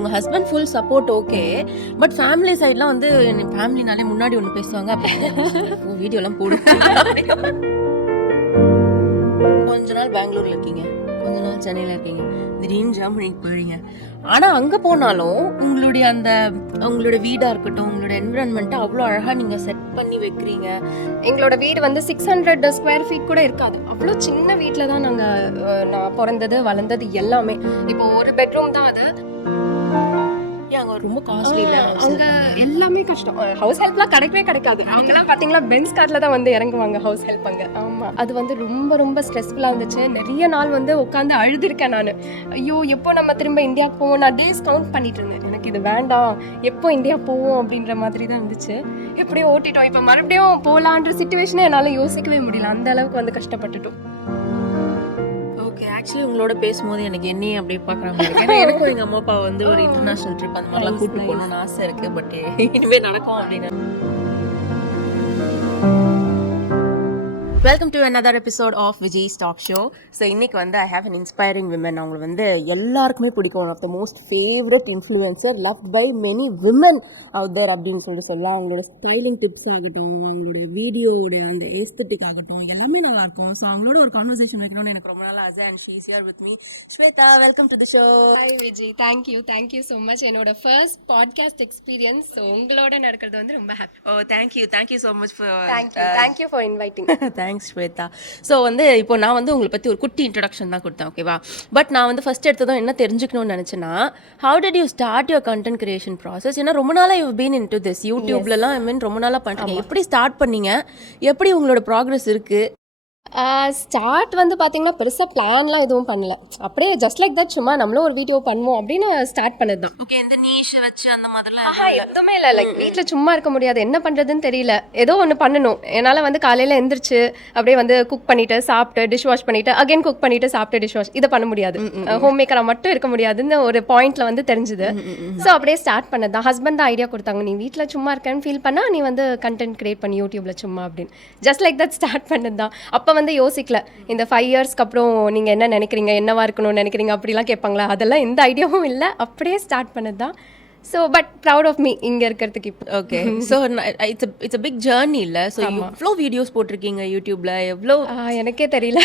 உங்க husband full support okay, but family சைட்லாம் வந்து ஃபேமிலினாலே முன்னாடி ஒன்று பேசுவாங்க, அப்போ வீடியோலாம் போடு. கொஞ்ச நாள் பெங்களூர்ல இருக்கீங்க, கொஞ்ச நாள் சென்னையில இருக்கீங்க, திடீர்னு ஜெர்மனிக்கு போறீங்க. ஆனா அங்க போனாலும் உங்களுடைய வீடா இருக்கட்டும், உங்களோட என்விரான்மெண்ட்டை அவ்வளோ அழகா நீங்க செட் பண்ணி வைக்கிறீங்க. எங்களோட வீடு வந்து 600 ஸ்கொயர் ஃபீட் கூட இருக்காது. அவ்வளோ சின்ன வீட்டில் தான் நான் பிறந்தது வளர்ந்தது எல்லாமே. இப்போ ஒரு பெட்ரூம் தான் அது. அங்க ரொம்ப காஸ்ட்லி இல்ல, அங்க எல்லாமே கஷ்டம். ஹவுஸ் ஹெல்ப்லாம் கிடைக்கவே கிடைக்காது. அவங்கலாம் பாத்தீங்களா பென்ஸ் கார்ல தான் வந்து இறங்குவாங்க ஹவுஸ் ஹெல்ப் அங்க. ஆமா, அது வந்து ரொம்ப ரொம்ப ஸ்ட்ரெஸ்ஃபுல்லா இருந்துச்சு. நிறைய நாள் வந்து உட்காந்து அழுதுருக்கேன் நான். ஐயோ எப்போ நம்ம திரும்ப இந்தியாவுக்கு போவோம், நான் டேஸ் கவுண்ட் பண்ணிட்டு இருந்தேன். எனக்கு இது வேண்டாம், எப்போ இந்தியா போவோம் அப்படின்ற மாதிரி தான் இருந்துச்சு. எப்படியோ ஓட்டிட்டோம். இப்போ மறுபடியும் போகலான்ற சுச்சுவேஷனே என்னால் யோசிக்கவே முடியல. அந்த அளவுக்கு வந்து கஷ்டப்பட்டுட்டோம். ஆக்சுவலி உங்களோட பேசும்போது எனக்கு என்னையே அப்படியே பார்க்குறாங்க. ஏன்னா எனக்கும் எங்கள் அம்மா அப்பா வந்து ஒரு இன்டர்நேஷனல் ட்ரிப் அந்த மாதிரிலாம் கூப்பிட்டு போகணும்னு ஆசை இருக்குது. பட் இனிமே நடக்கும் அப்படின்னு. Welcome to another episode of Vijay's Talk Show. So இன்னைக்கு வந்து I have an inspiring women. அவங்க வந்து எல்லாருக்குமே பிடிக்கும். One of the most favourite influencer, loved by many women out there அப்படின்னு சொல்லலாம். அவங்களோட ஸ்டைலிங் டிப்ஸ் ஆகட்டும், அவங்களோட வீடியோடைய அந்த ஏஸ்தட்டிக் ஆகட்டும், எல்லாமே நல்லாயிருக்கும். ஸோ அவங்களோட ஒரு கான்வர்சேஷன் வைக்கணும்னு எனக்கு ரொம்ப நாள் ஆசை. And she is here with me. Shweta, welcome to the show. Hi Vijay, thank you so much. என்னோட ஃபர்ஸ்ட் பாட்காஸ்ட் எக்ஸ்பீரியன்ஸ். ஸோ உங்களோட நடக்கிறது வந்து ரொம்ப happy. Oh thank you so much for thank you for inviting. Thanks Shweta. So வந்து இப்போ நான் வந்து உங்களை பற்றி ஒரு குட்டி இன்ட்ரடக்ஷன் தான் கொடுத்தேன், ஓகேவா? பட் நான் வந்து ஃபர்ஸ்ட் எடுத்ததும் என்ன தெரிஞ்சுக்கணும்னு நினச்சேன்னா, how did you start your content creation process? ஏன்னா ரொம்ப நாளாக you been into this யூடியூப்லலாம், ஐ மீன் ரொம்ப நாளாக பண்ணுறீங்க. எப்படி ஸ்டார்ட் பண்ணீங்க? எப்படி உங்களோட ப்ராக்ரஸ் இருக்குது? ஸ்டார்ட் வந்து பார்த்தீங்கன்னா பெருசாக பிளான்லாம் எதுவும் பண்ணல. அப்படியே ஜஸ்ட் லைக் தட், சும்மா நம்மளும் ஒரு வீடியோ பண்ணுவோம் அப்படின்னு ஸ்டார்ட் பண்ணது தான். ஓகே, இந்த நீஷை வச்சு அந்த மாதிரிலாம் எதுவுமே இல்லை. லைக் வீட்டில் சும்மா இருக்க முடியாது, என்ன பண்ணுறதுன்னு தெரியல. ஏதோ ஒன்று பண்ணணும். என்னால் வந்து காலையில் எந்திரிச்சு அப்படியே வந்து குக் பண்ணிவிட்டு சாப்பிட்டு டிஷ் வாஷ் பண்ணிவிட்டு அகைன் குக் பண்ணிவிட்டு சாப்பிட்டு டிஷ் வாஷ் இதை பண்ண முடியாது. ஹோம் மேக்கராக மட்டும் இருக்க முடியாதுன்னு ஒரு பாயிண்ட்டில் வந்து தெரிஞ்சுது. ஸோ அப்படியே ஸ்டார்ட் பண்ணது தான். ஹஸ்பண்ட் தான் ஐடியா கொடுத்தாங்க, நீ வீட்டில் சும்மா இருக்கேன்னு ஃபீல் பண்ணால் நீ வந்து கண்டென்ட் கிரியேட் பண்ணி யூடியூப்பில் சும்மா அப்படின்னு. ஜஸ்ட் லைக் தட் ஸ்டார்ட் பண்ணது தான். அப்போ வந்து யோசிக்கல, இந்த 5 இயர்ஸ்க்கு அப்புறம் நீங்கள் என்ன நினைக்கிறீங்க, என்னவா இருக்கணும்னு நினைக்கிறீங்க அப்படிலாம் கேட்பாங்களா, அதெல்லாம் எந்த ஐடியாவும் இல்லை. அப்படியே ஸ்டார்ட் பண்ணது தான். So but proud of me இங்கே இருக்கிறதுக்கு இப்போ. Okay, so it's a big journey இல்லை? ஸோ எவ்வளோ வீடியோஸ் போட்டிருக்கீங்க யூடியூப்ல? எவ்வளோ எனக்கே தெரியல.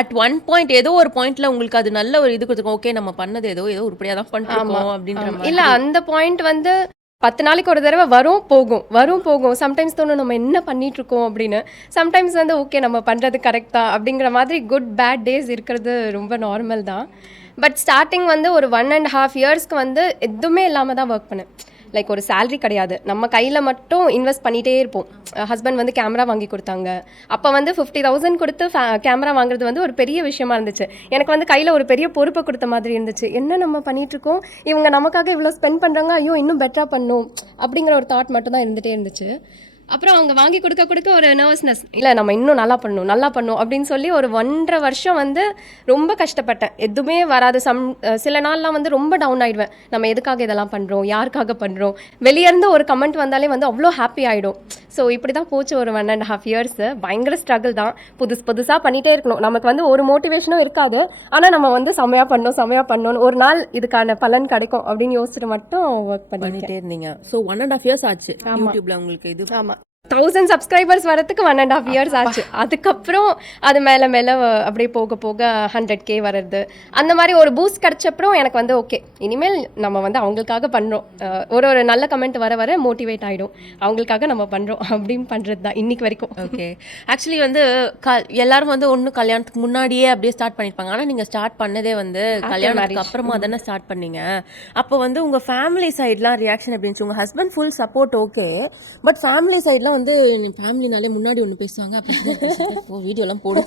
அட் ஒன் பாயிண்ட் ஏதோ ஒரு பாயிண்ட்ல உங்களுக்கு அது நல்ல ஒரு இது கொடுத்துருக்கோம், ஓகே நம்ம பண்ணது ஏதோ உருப்படியாக தான் பண்ணிருக்கோம் அப்படின்ற மாதிரி. இல்லை, அந்த பாயிண்ட் வந்து 10 நாளைக்கு ஒரு தடவை வரும் போகும். சம்டைம்ஸ் தோணும் நம்ம என்ன பண்ணிட்டு இருக்கோம் அப்படின்னு. சம்டைம்ஸ் வந்து ஓகே நம்ம பண்ணுறது கரெக்ட் தான் அப்படிங்கிற மாதிரி குட் பேட் டேஸ் இருக்கிறது ரொம்ப நார்மல் தான். பட் ஸ்டார்டிங் வந்து ஒரு 1.5 இயர்ஸ்க்கு வந்து எதுவுமே இல்லாமல் தான் ஒர்க் பண்ணேன். லைக் ஒரு சேலரி கிடையாது, நம்ம கையில் மட்டும் இன்வெஸ்ட் பண்ணிகிட்டே இருப்போம். ஹஸ்பண்ட் வந்து கேமரா வாங்கி கொடுத்தாங்க. அப்போ வந்து 50,000 கொடுத்து கேமரா வாங்குறது வந்து ஒரு பெரிய விஷயமா இருந்துச்சு. எனக்கு வந்து கையில் ஒரு பெரிய பொறுப்பை கொடுத்த மாதிரி இருந்துச்சு. என்ன நம்ம பண்ணிகிட்ருக்கோம், இவங்க நமக்காக இவ்வளோ ஸ்பெண்ட் பண்ணுறாங்க, ஐயோ இன்னும் பெட்டராக பண்ணணும் அப்படிங்கிற ஒரு தாட் மட்டும் தான் இருந்துகிட்டே இருந்துச்சு. அப்புறம் அவங்க வாங்கி கொடுக்க ஒரு நர்வஸ்னஸ், இல்லை நம்ம இன்னும் நல்லா பண்ணணும் அப்படின்னு சொல்லி ஒரு 1.5 வருஷம் வந்து ரொம்ப கஷ்டப்பட்டேன். எதுவுமே வராது. சில நாள்லாம் வந்து ரொம்ப டவுன் ஆகிடுவேன். நம்ம எதுக்காக இதெல்லாம் பண்ணுறோம், யாருக்காக பண்ணுறோம், வெளியேருந்து ஒரு கமெண்ட் வந்தாலே வந்து அவ்வளோ ஹாப்பி ஆகிடும். ஸோ இப்படி தான் போச்சு ஒரு 1.5 இயர்ஸு. பயங்கர ஸ்ட்ரகிள் தான். புதுசாக பண்ணிகிட்டே இருக்கணும். நமக்கு வந்து ஒரு மோட்டிவேஷனும் இருக்காது. ஆனால் நம்ம வந்து செமையாக பண்ணணும், ஒரு நாள் இதுக்கான பலன் கிடைக்கும் அப்படின்னு யோசிச்சுட்டு மட்டும் ஒர்க் பண்ணிட்டே இருந்தீங்க. ஸோ 1.5 இயர்ஸ் ஆச்சு யூடியூப்ல உங்களுக்கு இது. ஆமாம், 1000 சப்ஸ்கிரைபர்ஸ் வரதுக்கு 1.5 இயர்ஸ் ஆச்சு. அதுக்கப்புறம் அது மேலே அப்படியே போக 100K வர்றது, அந்த மாதிரி ஒரு பூஸ்ட் கிடச்சப்புறம் எனக்கு வந்து ஓகே இனிமேல் நம்ம வந்து அவங்களுக்காக பண்ணுறோம். ஒரு நல்ல கமெண்ட் வர மோட்டிவேட் ஆகிடும், அவங்களுக்காக நம்ம பண்ணுறோம் அப்படின்னு பண்ணுறது தான் இன்னைக்கு வரைக்கும். ஓகே, ஆக்சுவலி வந்து எல்லாரும் வந்து ஒன்று கல்யாணத்துக்கு முன்னாடியே அப்படியே ஸ்டார்ட் பண்ணியிருப்பாங்க. ஆனால் நீங்கள் ஸ்டார்ட் பண்ணதே வந்து கல்யாணத்துக்கு அப்புறமா தானே ஸ்டார்ட் பண்ணீங்க. அப்போ வந்து உங்கள் ஃபேமிலி சைட்லாம் ரியாக்ஷன் எப்படி இருந்துச்சு? உங்கள் husband full support okay, but family சைட்லாம் வந்து ஃபேமிலினாலே முன்னாடி ஒன்று பேசுவாங்க, அப்போ வீடியோலாம் போடு.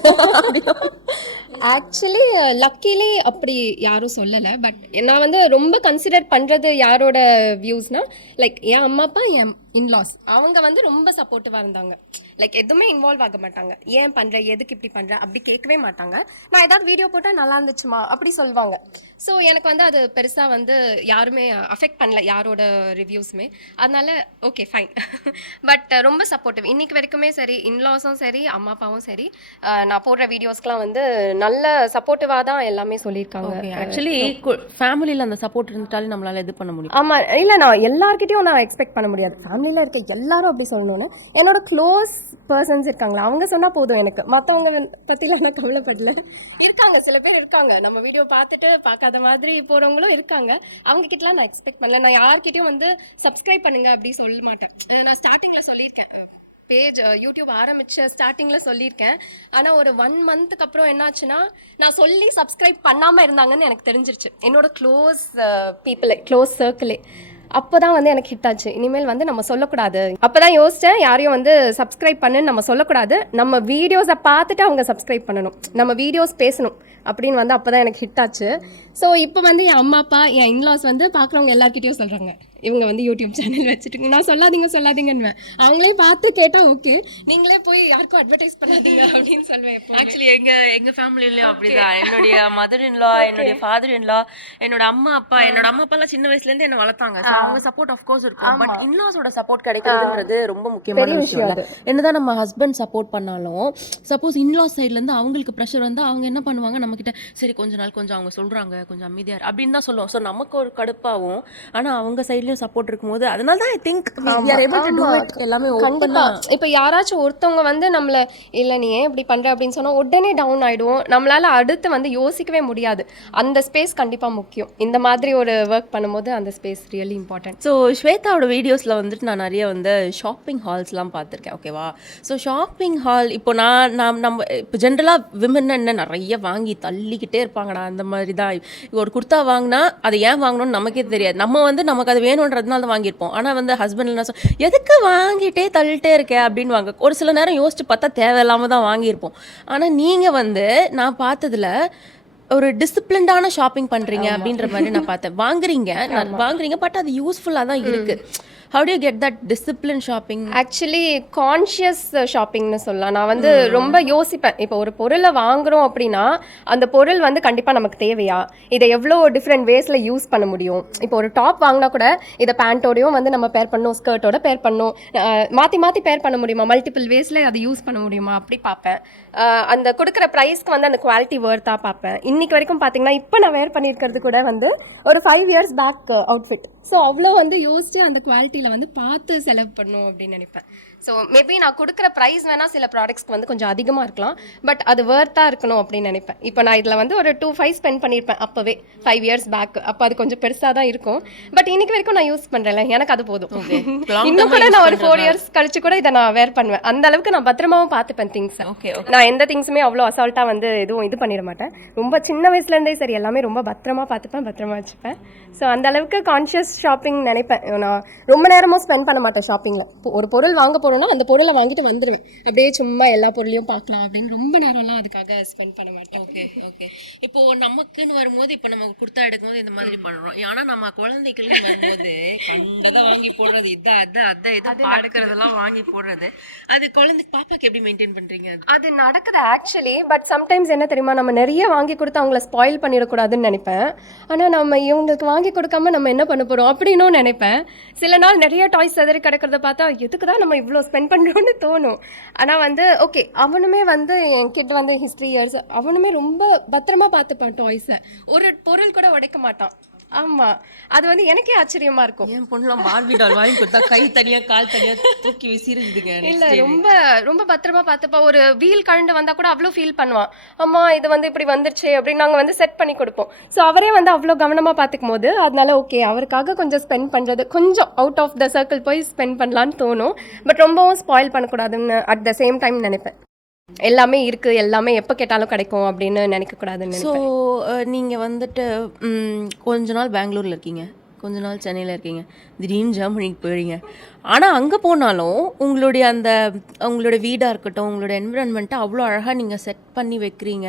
ஆக்சுவலி லக்கிலி அப்படி யாரும் சொல்லலை. பட் நான் வந்து ரொம்ப கன்சிடர் பண்ணுறது யாரோட வியூஸ்னால் லைக் என் அம்மா அப்பா, என் இன்லாஸ் அவங்க வந்து ரொம்ப சப்போர்ட்டிவாக இருந்தாங்க. லைக் எதுவுமே இன்வால்வ் ஆக மாட்டாங்க. ஏன் பண்ணுற, எதுக்கு இப்படி பண்ணுற அப்படி கேட்கவே மாட்டாங்க. நான் ஏதாவது வீடியோ போட்டால் நல்லா இருந்துச்சுமா அப்படி சொல்லுவாங்க. ஸோ எனக்கு வந்து அது பெருசாக வந்து யாருமே அஃபெக்ட் பண்ணல, யாரோட ரிவ்யூஸுமே. அதனால ஓகே ஃபைன். பட் ரொம்ப சப்போர்ட்டிவ் இன்னைக்கு வரைக்குமே சரி, இன்லாஸும் சரி, அம்மா அப்பாவும் சரி, நான் போடுற வீடியோஸ்க்குலாம் வந்து நல்ல சப்போர்ட்டிவாக தான் எல்லாமே சொல்லியிருக்காங்க. ஆக்சுவலி ஃபேமிலியில் அந்த சப்போர்ட் இருந்துட்டாலே நம்மளால இது பண்ண முடியும். ஆமாம், இல்லை நான் எல்லார்கிட்டையும் நான் எக்ஸ்பெக்ட் பண்ண முடியாது. ஃபேமிலியில் இருக்க எல்லாரும் அப்படி சொல்லணும்னு என்னோட க்ளோஸ் பர்சன்ஸ் இருக்காங்களா, அவங்க சொன்னால் போதும் எனக்கு. மற்றவங்க பற்றிலாம் நான் கவலைப்படல. இருக்காங்க சில பேர் இருக்காங்க, நம்ம வீடியோ பார்த்துட்டு பார்க்காத மாதிரி போகிறவங்களும் இருக்காங்க. அவங்க கிட்டலாம் நான் எக்ஸ்பெக்ட் பண்ணல. நான் யார்கிட்டயும் வந்து சப்ஸ்கிரைப் பண்ணுங்க அப்படி சொல்ல மாட்டேன். நான் ஸ்டார்டிங்கில் சொல்லியிருக்கேன், பேஜ் யூடியூப் ஆரம்பிச்ச ஸ்டார்டிங்கில் சொல்லியிருக்கேன். ஆனால் ஒரு 1 மந்த்துக்கு அப்புறம் என்னாச்சுன்னா, நான் சொல்லி சப்ஸ்கிரைப் பண்ணாமல் இருந்தாங்கன்னு எனக்கு தெரிஞ்சிருச்சு. என்னோட க்ளோஸ் பீப்புளே, க்ளோஸ் சர்க்கிளே. அப்போ தான் வந்து எனக்கு ஹிட் ஆச்சு. இனிமேல் வந்து நம்ம சொல்லக்கூடாது. அப்போ தான் யோசித்தேன், யாரையும் வந்து சப்ஸ்கிரைப் பண்ணுன்னு நம்ம சொல்லக்கூடாது. நம்ம வீடியோஸை பார்த்துட்டு அவங்க சப்ஸ்கிரைப் பண்ணணும், நம்ம வீடியோஸ் பேசணும் அப்படின்னு வந்து அப்போ தான் எனக்கு ஹிட் ஆச்சு. ஸோ இப்போ வந்து என் அம்மா அப்பா, என் இன்லாஸ் வந்து பார்க்குறவங்க எல்லாருக்கிட்டையும் சொல்கிறாங்க, இவங்க வந்து யூடியூப் சேனல் வச்சுட்டு. நான் சொல்லாதீங்கன்னு அவங்களே பார்த்து கேட்டால் ஓகே, நீங்களே போய் யாருக்கும் அட்வர்டைஸ் பண்ணாதீங்க அப்படின்னு சொல்வேன். ஆக்சுவலி எங்க ஃபேமிலிலயும் அப்படிதான். என்னுடைய மதர் இன்லா, என்னுடைய ஃபாதர் இன்லா, என்னோட அம்மா அப்பாலாம் சின்ன வயசுல இருந்து என்ன வளர்த்தாங்க. So அவங்க சப்போர்ட் ஆஃப் கோர்ஸ் இருக்கும். பட் இன்லாஸோட சப்போர்ட் கிடைக்கிறதுன்றது ரொம்ப முக்கியமான விஷயம் இல்ல. என்னதான் நம்ம ஹஸ்பண்ட் சப்போர்ட் பண்ணாலும், சப்போஸ் இன்லாஸ் சைட்ல இருந்து அவங்களுக்கு ப்ரெஷர் வந்து அவங்க என்ன பண்ணுவாங்க, நம்ம கிட்ட சரி கொஞ்சம் அவங்க சொல்றாங்க, கொஞ்சம் அமைதியா அப்படின்னு தான் சொல்லுவோம். ஸோ நமக்கு ஒரு கடுப்பாகும். ஆனா அவங்க சைட்லயும் சப்போர்ட் இருக்கும்போது, அதனால தான் I think we are able to do it. எல்லாமே கண்டிப்பா. இப்போ யாராச்சும் ஒருத்தவங்க வந்து நம்மள இல்ல நீ ஏன் இப்படி பண்ற அப்படின்னு சொன்னா உடனே டவுன் ஆயிடுவோம். நம்மளால அடுத்து வந்து யோசிக்கவே முடியாது. அந்த ஸ்பேஸ் கண்டிப்பா முக்கியம். இந்த மாதிரி ஒரு ஒர்க் பண்ணும்போது அந்த ஸ்பேஸ் ரியலி இம்பார்ட்டன்ட். ஸோ ஸ்வேதாவோட வீடியோஸில் வந்துட்டு நான் நிறைய வந்து ஷாப்பிங் ஹால்ஸ்லாம் பார்த்துருக்கேன். ஓகேவா? ஸோ ஷாப்பிங் ஹால் இப்போ நம்ம இப்போ ஜென்ரலாக விமன் என்ன நிறைய வாங்கி தள்ளிக்கிட்டே இருப்பாங்கடா. அந்த மாதிரி தான் ஒரு குர்த்தா வாங்கினா அதை ஏன் வாங்கணும்னு நமக்கே தெரியாது. நமக்கு அது வேணுன்றதுனால தான் வாங்கியிருப்போம். ஆனால் வந்து ஹஸ்பண்ட் என்ன எதுக்கு வாங்கிட்டே தள்ளிட்டே இருக்க அப்படின்னு வாங்க. ஒரு சில நேரம் யோசிச்சு பார்த்தா தேவையில்லாமல் தான் வாங்கியிருப்போம். ஆனால் நீங்கள் வந்து நான் பார்த்ததுல ஒரு டிசிப்ளின்டான ஷாப்பிங் பண்ணுறீங்க அப்படின்ற மாதிரி நான் பார்த்தேன். வாங்குறீங்க பட் அது யூஸ்ஃபுல்லாக தான் இருக்குது. How do you get that discipline shopping? Actually conscious ஷாப்பிங்னு சொல்லலாம். நான் வந்து ரொம்ப யோசிப்பேன். இப்போ ஒரு பொருளை வாங்குறோம் அப்படின்னா அந்த பொருள் வந்து கண்டிப்பாக நமக்கு தேவையா, இதை எவ்வளோ டிஃப்ரெண்ட் வேஸில் யூஸ் பண்ண முடியும். இப்போ ஒரு டாப் வாங்கினா கூட இதை பேண்ட்டோடையும் வந்து நம்ம பேர் பண்ணணும், ஸ்கர்ட்டோட பேர் பண்ணணும், மாற்றி பேர் பண்ண முடியுமா, மல்டிபிள் வேஸில் அதை யூஸ் பண்ண முடியுமா அப்படி பார்ப்பேன். அந்த கொடுக்குற ப்ரைஸ்க்கு வந்து அந்த குவாலிட்டி ஒர்த்தாக பார்ப்பேன். இன்னைக்கு வரைக்கும் பார்த்தீங்கன்னா இப்போ நான் வேர் பண்ணியிருக்கிறது கூட வந்து ஒரு 5 years பேக் அவுட்ஃபிட். ஸோ அவ்வளோ வந்து யோசிச்சு அந்த குவாலிட்டியில் வந்து பார்த்து செலவு பண்ணணும் அப்படின்னு நினைப்பேன். ஸோ மேபி நான் கொடுக்குற ப்ரைஸ் வேணால் சில ப்ராடக்ட்ஸ்க்கு வந்து கொஞ்சம் அதிகமாக இருக்கலாம், பட் அது ஒர்த்தாக இருக்கணும் அப்படின்னு நினைப்பேன். இப்போ நான் இதில் வந்து ஒரு 2,500 ஸ்பெண்ட் பண்ணியிருப்பேன் அப்போவே 5 years பேக். அப்போ அது கொஞ்சம் பெருசாக தான் இருக்கும். பட் இன்னைக்கு வரைக்கும் நான் யூஸ் பண்ணுறேன்ல, எனக்கு அது போதும். இன்னும் கூட நான் ஒரு 4 years கழிச்சு கூட இதை நான் வேர் பண்ணுவேன். அந்த அளவுக்கு நான் பத்திரமாவும் பார்த்துப்பேன் திங்ஸ். நான் எந்த திங்ஸுமே அவ்வளோ அசால்ட்டாக வந்து எதுவும் இது பண்ணிட மாட்டேன். ரொம்ப சின்ன வயசுலேருந்தே சரி எல்லாமே ரொம்ப பத்திரமா பார்த்துப்பேன், பத்திரமா வச்சுப்பேன். ஸோ அந்த அளவுக்கு கான்ஷியஸ் ஷாப்பிங் நினைப்பேன். நான் ரொம்ப நேரமும் ஸ்பெண்ட் பண்ண மாட்டேன் ஷாப்பிங்கில். ஒரு பொருள் வாங்க போறோம்னா அந்த பொருளை வாங்கிட்டு வந்துடுவேன். அப்படியே சும்மா எல்லா பொருளையும் பார்க்கலாம் அப்படின்னு ரொம்ப நேரம்லாம் அதுக்காக ஸ்பெண்ட் பண்ண மாட்டேன். ஓகே. இப்போ நமக்குன்னு வரும்போது இப்போ நம்ம குர்த்தா எடுக்கும்போது இந்த மாதிரி பண்றோம். ஆனா நம்ம குழந்தைக்குன்னு வரும்போது கண்டதை வாங்கி போடுறது, அடுக்கிறதெல்லாம் வாங்கி போடுறது, அது குழந்தை பாப்பாக்கு எப்படி மெயின்டைன் பண்றீங்க? அது நடக்குது ஆக்சுவலி. பட் சம்டைம்ஸ் என்ன தெரியுமா, நம்ம நிறைய வாங்கி கொடுத்து அவங்கள ஸ்பாயில் பண்ணிடக்கூடாதுன்னு நினைப்பேன். ஆனால் நம்ம இவங்களுக்கு வாங்கி கொடுக்காம நம்ம என்ன பண்ண போறோம் அப்படின்னு நினைப்பேன். சில நாள் நிறைய டாய்ஸ் செதறி கிடக்கிறத பார்த்தா எதுக்கு தான் நம்ம இவ்வளோ ஸ்பெண்ட் பண்ணுறோன்னு தோணும். ஆனால் வந்து ஓகே, அவனுமே வந்து என் கிட்ட வந்து ஹிஸ்ட்ரி இயர்ஸ் அவனுமே ரொம்ப பத்திரமா பார்த்துப்பான் டாய்ஸை. ஒரு பொருள் கூட உடைக்க மாட்டான். ஆமா, அது வந்து எனக்கே ஆச்சரியமா இருக்கும். என் பொண்ணுலாம் பார்பி டால் வாங்கி கொடுத்தா கை தனியா கால் தனியா தூக்கி விசிறிடுதுங்க. இல்ல ரொம்ப ரொம்ப பத்திரமா பார்த்துப்பா. ஒரு வீல் கழண்டு வந்தா கூட அவ்வளோ ஃபீல் பண்ணுவான். அம்மா இது வந்து இப்படி வந்துருச்சு அப்படின்னு நாங்கள் வந்து செட் பண்ணி கொடுப்போம். ஸோ அவரே வந்து அவ்வளோ கவனமா பார்த்துக்கும் போது அதனால ஓகே, அவருக்காக கொஞ்சம் ஸ்பெண்ட் பண்றது, கொஞ்சம் அவுட் ஆஃப் த சர்க்கிள் போய் ஸ்பெண்ட் பண்ணலான்னு தோணும். பட் ரொம்பவும் ஸ்பாயில் பண்ணக்கூடாதுன்னு அட் த சேம் டைம் நினைப்பேன். எல்லாமே இருக்குது, எல்லாமே எப்போ கேட்டாலும் கிடைக்கும் அப்படின்னு நினைக்கக்கூடாதுன்னு. ஸோ நீங்கள் வந்துட்டு கொஞ்ச நாள் பெங்களூரில் இருக்கீங்க, கொஞ்ச நாள் சென்னையில் இருக்கீங்க, திடீர்னு ஜெர்மனிக்கு போயிடுங்க. ஆனால் அங்கே போனாலும் உங்களுடைய வீடாக இருக்கட்டும், உங்களோட என்விரான்மெண்ட்டை அவ்வளோ அழகாக நீங்கள் செட் பண்ணி வைக்கிறீங்க.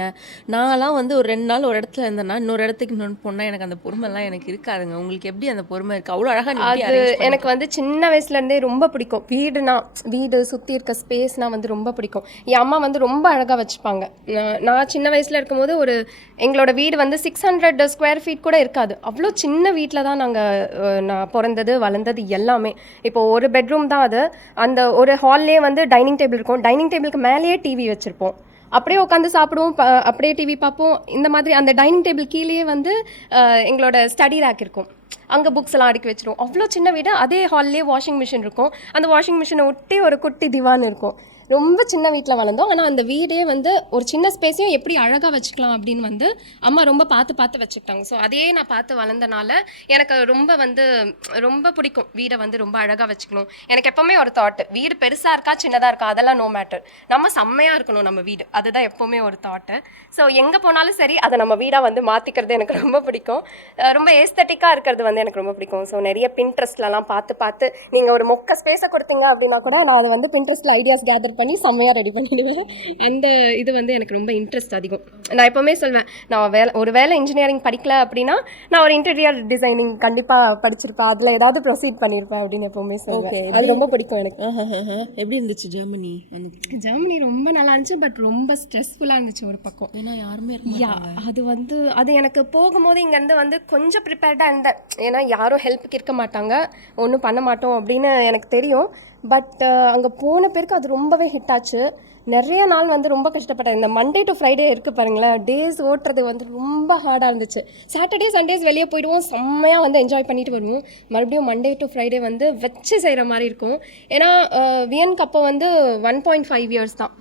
நான்லாம் வந்து ஒரு 2 நாள் ஒரு இடத்துல இருந்தேன்னா, இன்னொரு இடத்துக்கு இன்னொன்று போனால் எனக்கு அந்த பொறுமைலாம் எனக்கு இருக்காதுங்க. உங்களுக்கு எப்படி அந்த பொறுமை இருக்குது? அவ்வளோ அழகாக நீ எப்படி அது அரேஞ்ச் எனக்கு வந்து சின்ன வயசுலேருந்தே ரொம்ப பிடிக்கும். வீடு சுற்றி இருக்க ஸ்பேஸ்னா வந்து ரொம்ப பிடிக்கும். என் அம்மா வந்து ரொம்ப அழகாக வச்சுப்பாங்க. நான் சின்ன வயசில் இருக்கும்போது எங்களோட வீடு வந்து 600 ஸ்கொயர் ஃபீட் கூட இருக்காது. அவ்வளோ சின்ன வீட்டில் தான் நான் பிறந்தது வளர்ந்தது எல்லாமே. இப்போ ஒரு பெட்ரூம் தான் அது. அந்த ஒரு ஹால்லே வந்து டைனிங் டேபிள் இருக்கும். டைனிங் டேபிளுக்கு மேலேயே டிவி வச்சுருப்போம். அப்படியே உட்காந்து சாப்பிடுவோம், அப்படியே டிவி பார்ப்போம். இந்த மாதிரி அந்த டைனிங் டேபிள் கீழேயே வந்து எங்களோட ஸ்டடி ரேக் இருக்கும். அங்கே புக்ஸ் எல்லாம் அடுக்கி வச்சிருவோம். அவ்வளோ சின்ன வீடு. அதே ஹால்லேயே வாஷிங் மிஷின் இருக்கும். அந்த வாஷிங் மிஷினை ஒட்டி ஒரு குட்டி திவான் இருக்கும். ரொம்ப சின்ன வீட்டில் வளர்ந்தோம். ஆனால் அந்த வீடே வந்து ஒரு சின்ன ஸ்பேஸையும் எப்படி அழகாக வச்சுக்கலாம் அப்படின்னு வந்து அம்மா ரொம்ப பார்த்து வச்சுக்கிட்டாங்க. ஸோ அதையே நான் பார்த்து வளர்ந்தனால எனக்கு ரொம்ப பிடிக்கும். வீடை வந்து ரொம்ப அழகாக வச்சுக்கணும். எனக்கு எப்போவுமே ஒரு தாட்டு, வீடு பெருசாக இருக்கா சின்னதாக இருக்கா அதெல்லாம் நோ மேட்டர், நம்ம செம்மையாக இருக்கணும் நம்ம வீடு, அதுதான் எப்போவுமே ஒரு தாட்டு. ஸோ எங்கே போனாலும் சரி அதை நம்ம வீடாக வந்து மாற்றிக்கிறது எனக்கு ரொம்ப பிடிக்கும். ரொம்ப ஏஸ்தட்டிக்காக இருக்கிறது வந்து எனக்கு ரொம்ப பிடிக்கும். ஸோ நிறைய பின்ட்ரெஸ்ட்லலாம் பார்த்து நீங்கள் ஒரு மொக்க ஸ்பேஸை கொடுத்தீங்க அப்படின்னா கூட நான் அதை வந்து பின்ட்ரெஸ்ட்டில் ஐடியாஸ் கேதர் பண்ணி செம்மையாக ரெடி பண்ணிடுவேன். அந்த இது வந்து எனக்கு ரொம்ப இன்ட்ரெஸ்ட் அதிகம். நான் எப்போவுமே சொல்வேன், நான் ஒரு வேளை இன்ஜினியரிங் படிக்கல அப்படின்னா நான் ஒரு இன்டீரியர் டிசைனிங் கண்டிப்பாக படிச்சிருப்பேன், அதில் ஏதாவது ப்ரொசீட் பண்ணியிருப்பேன் அப்படின்னு எப்போவுமே சொல்வேன். அது ரொம்ப பிடிக்கும் எனக்கு. எப்படி இருந்துச்சு ஜெர்மனி? ஜெர்மனி ரொம்ப நல்லா இருந்துச்சு, பட் ரொம்ப ஸ்ட்ரெஸ்ஃபுல்லாக இருந்துச்சு ஒரு பக்கம். ஏன்னா யாருமே அது எனக்கு போகும்போது இங்கேருந்து வந்து கொஞ்சம் ப்ரிப்பேர்டாக இருந்தேன். ஏன்னா யாரும் ஹெல்ப்புக்கு இருக்க மாட்டாங்க, ஒன்றும் பண்ண மாட்டோம் அப்படின்னு எனக்கு தெரியும். பட் அங்கே போன பேருக்கு அது ரொம்பவே ஹிட் ஆச்சு. நிறைய நாள் வந்து ரொம்ப கஷ்டப்பட்டேன். இந்த மண்டே டு ஃப்ரைடே இருக்குது பாருங்களேன், டேஸ் ஓட்டுறது வந்து ரொம்ப ஹார்டாக இருந்துச்சு. சாட்டர்டே சண்டேஸ் வெளியே போயிடுவோம், செம்மையாக வந்து என்ஜாய் பண்ணிட்டு வருவோம். மறுபடியும் மண்டே டு ஃப்ரைடே வந்து வச்சு செய்கிற மாதிரி இருக்கும். ஏன்னா வியனுக்கு அப்போ வந்து 1.5 இயர்ஸ் தான்.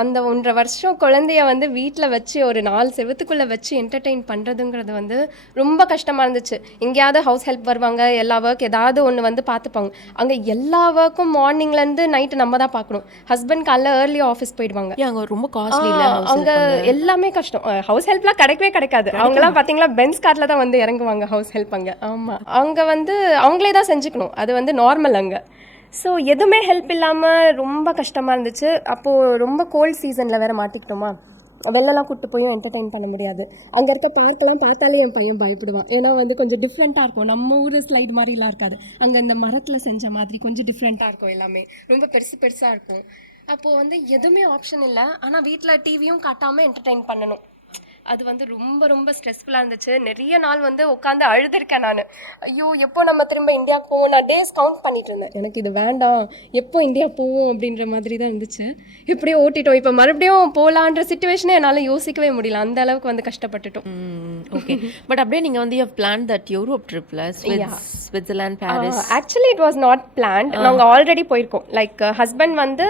அந்த 1.5 வருஷம் குழந்தைய வந்து வீட்டில் வச்சு ஒரு 4 செவத்துக்குள்ளே வச்சு என்டர்டெயின் பண்ணுறதுங்கிறது வந்து ரொம்ப கஷ்டமாக இருந்துச்சு. எங்கேயாவது ஹவுஸ் ஹெல்ப் வருவாங்க, எல்லா ஒர்க் ஏதாவது ஒன்று வந்து பார்த்துப்பாங்க. அங்கே எல்லா ஒர்க்கும் மார்னிங்லேருந்து நைட்டு நம்ம தான் பார்க்கணும். ஹஸ்பண்ட் காலைல ஏர்லி ஆஃபீஸ் போயிடுவாங்க. அங்கே ரொம்ப காஸ்ட்லி. அங்கே எல்லாமே கஷ்டம். ஹவுஸ் ஹெல்ப்லாம் கிடைக்காது. அவங்களாம் பார்த்தீங்களா பென்ஸ் கார்டில் தான் வந்து இறங்குவாங்க ஹவுஸ் ஹெல்ப். ஆமாம், அங்கே வந்து அவங்களே தான் செஞ்சுக்கணும், அது வந்து நார்மல் அங்கே. ஸோ எதுவுமே ஹெல்ப் இல்லாமல் ரொம்ப கஷ்டமாக இருந்துச்சு. அப்போது ரொம்ப கோல்ட் சீசனில் வேறு மாட்டிக்கிட்டோமா, வெளிலலாம் கூப்பிட்டு போயும் என்டர்டெயின் பண்ண முடியாது. அங்கே இருக்க பார்க்கெலாம் பார்த்தாலே என் பையன் பயப்படுவான். ஏன்னா வந்து கொஞ்சம் டிஃப்ரெண்ட்டாக இருக்கும், நம்ம ஊர் ஸ்லைட் மாதிரிலாம் இருக்காது. அங்கே இந்த மரத்தில் செஞ்ச மாதிரி கொஞ்சம் டிஃப்ரெண்ட்டாக இருக்கும், எல்லாமே ரொம்ப பெருசாக இருக்கும். அப்போது வந்து எதுவுமே ஆப்ஷன் இல்லை. ஆனால் வீட்டில் டிவியும் காட்டாமல் என்டர்டெயின் பண்ணணும். அது வந்து ரொம்ப ஸ்ட்ரெஸ்ஃபுல்லாக இருந்துச்சு. நிறைய நாள் வந்து உட்காந்து அழுதுருக்கேன் நான். ஐயோ எப்போ நம்ம திரும்ப இந்தியாவுக்கு போவோம், நான் டேஸ் கவுண்ட் பண்ணிட்டு இருந்தேன். எனக்கு இது வேண்டாம், எப்போ இந்தியா போவோம் அப்படின்ற மாதிரி தான் இருந்துச்சு. இப்படியே ஓட்டிட்டோம். இப்போ மறுபடியும் போகலான்ற சிச்சுவேஷனே என்னால் யோசிக்கவே முடியல, அந்த அளவுக்கு வந்து கஷ்டப்பட்டுட்டோம். ஓகே, பட் அப்படியே நீங்கள் வந்து யூ பிளான் தட் யூரோப் ட்ரிப்பில் Switzerland, Paris. Actually it was not planned. நாங்கள் ஆல்ரெடி போயிருக்கோம். லைக் ஹஸ்பண்ட் வந்து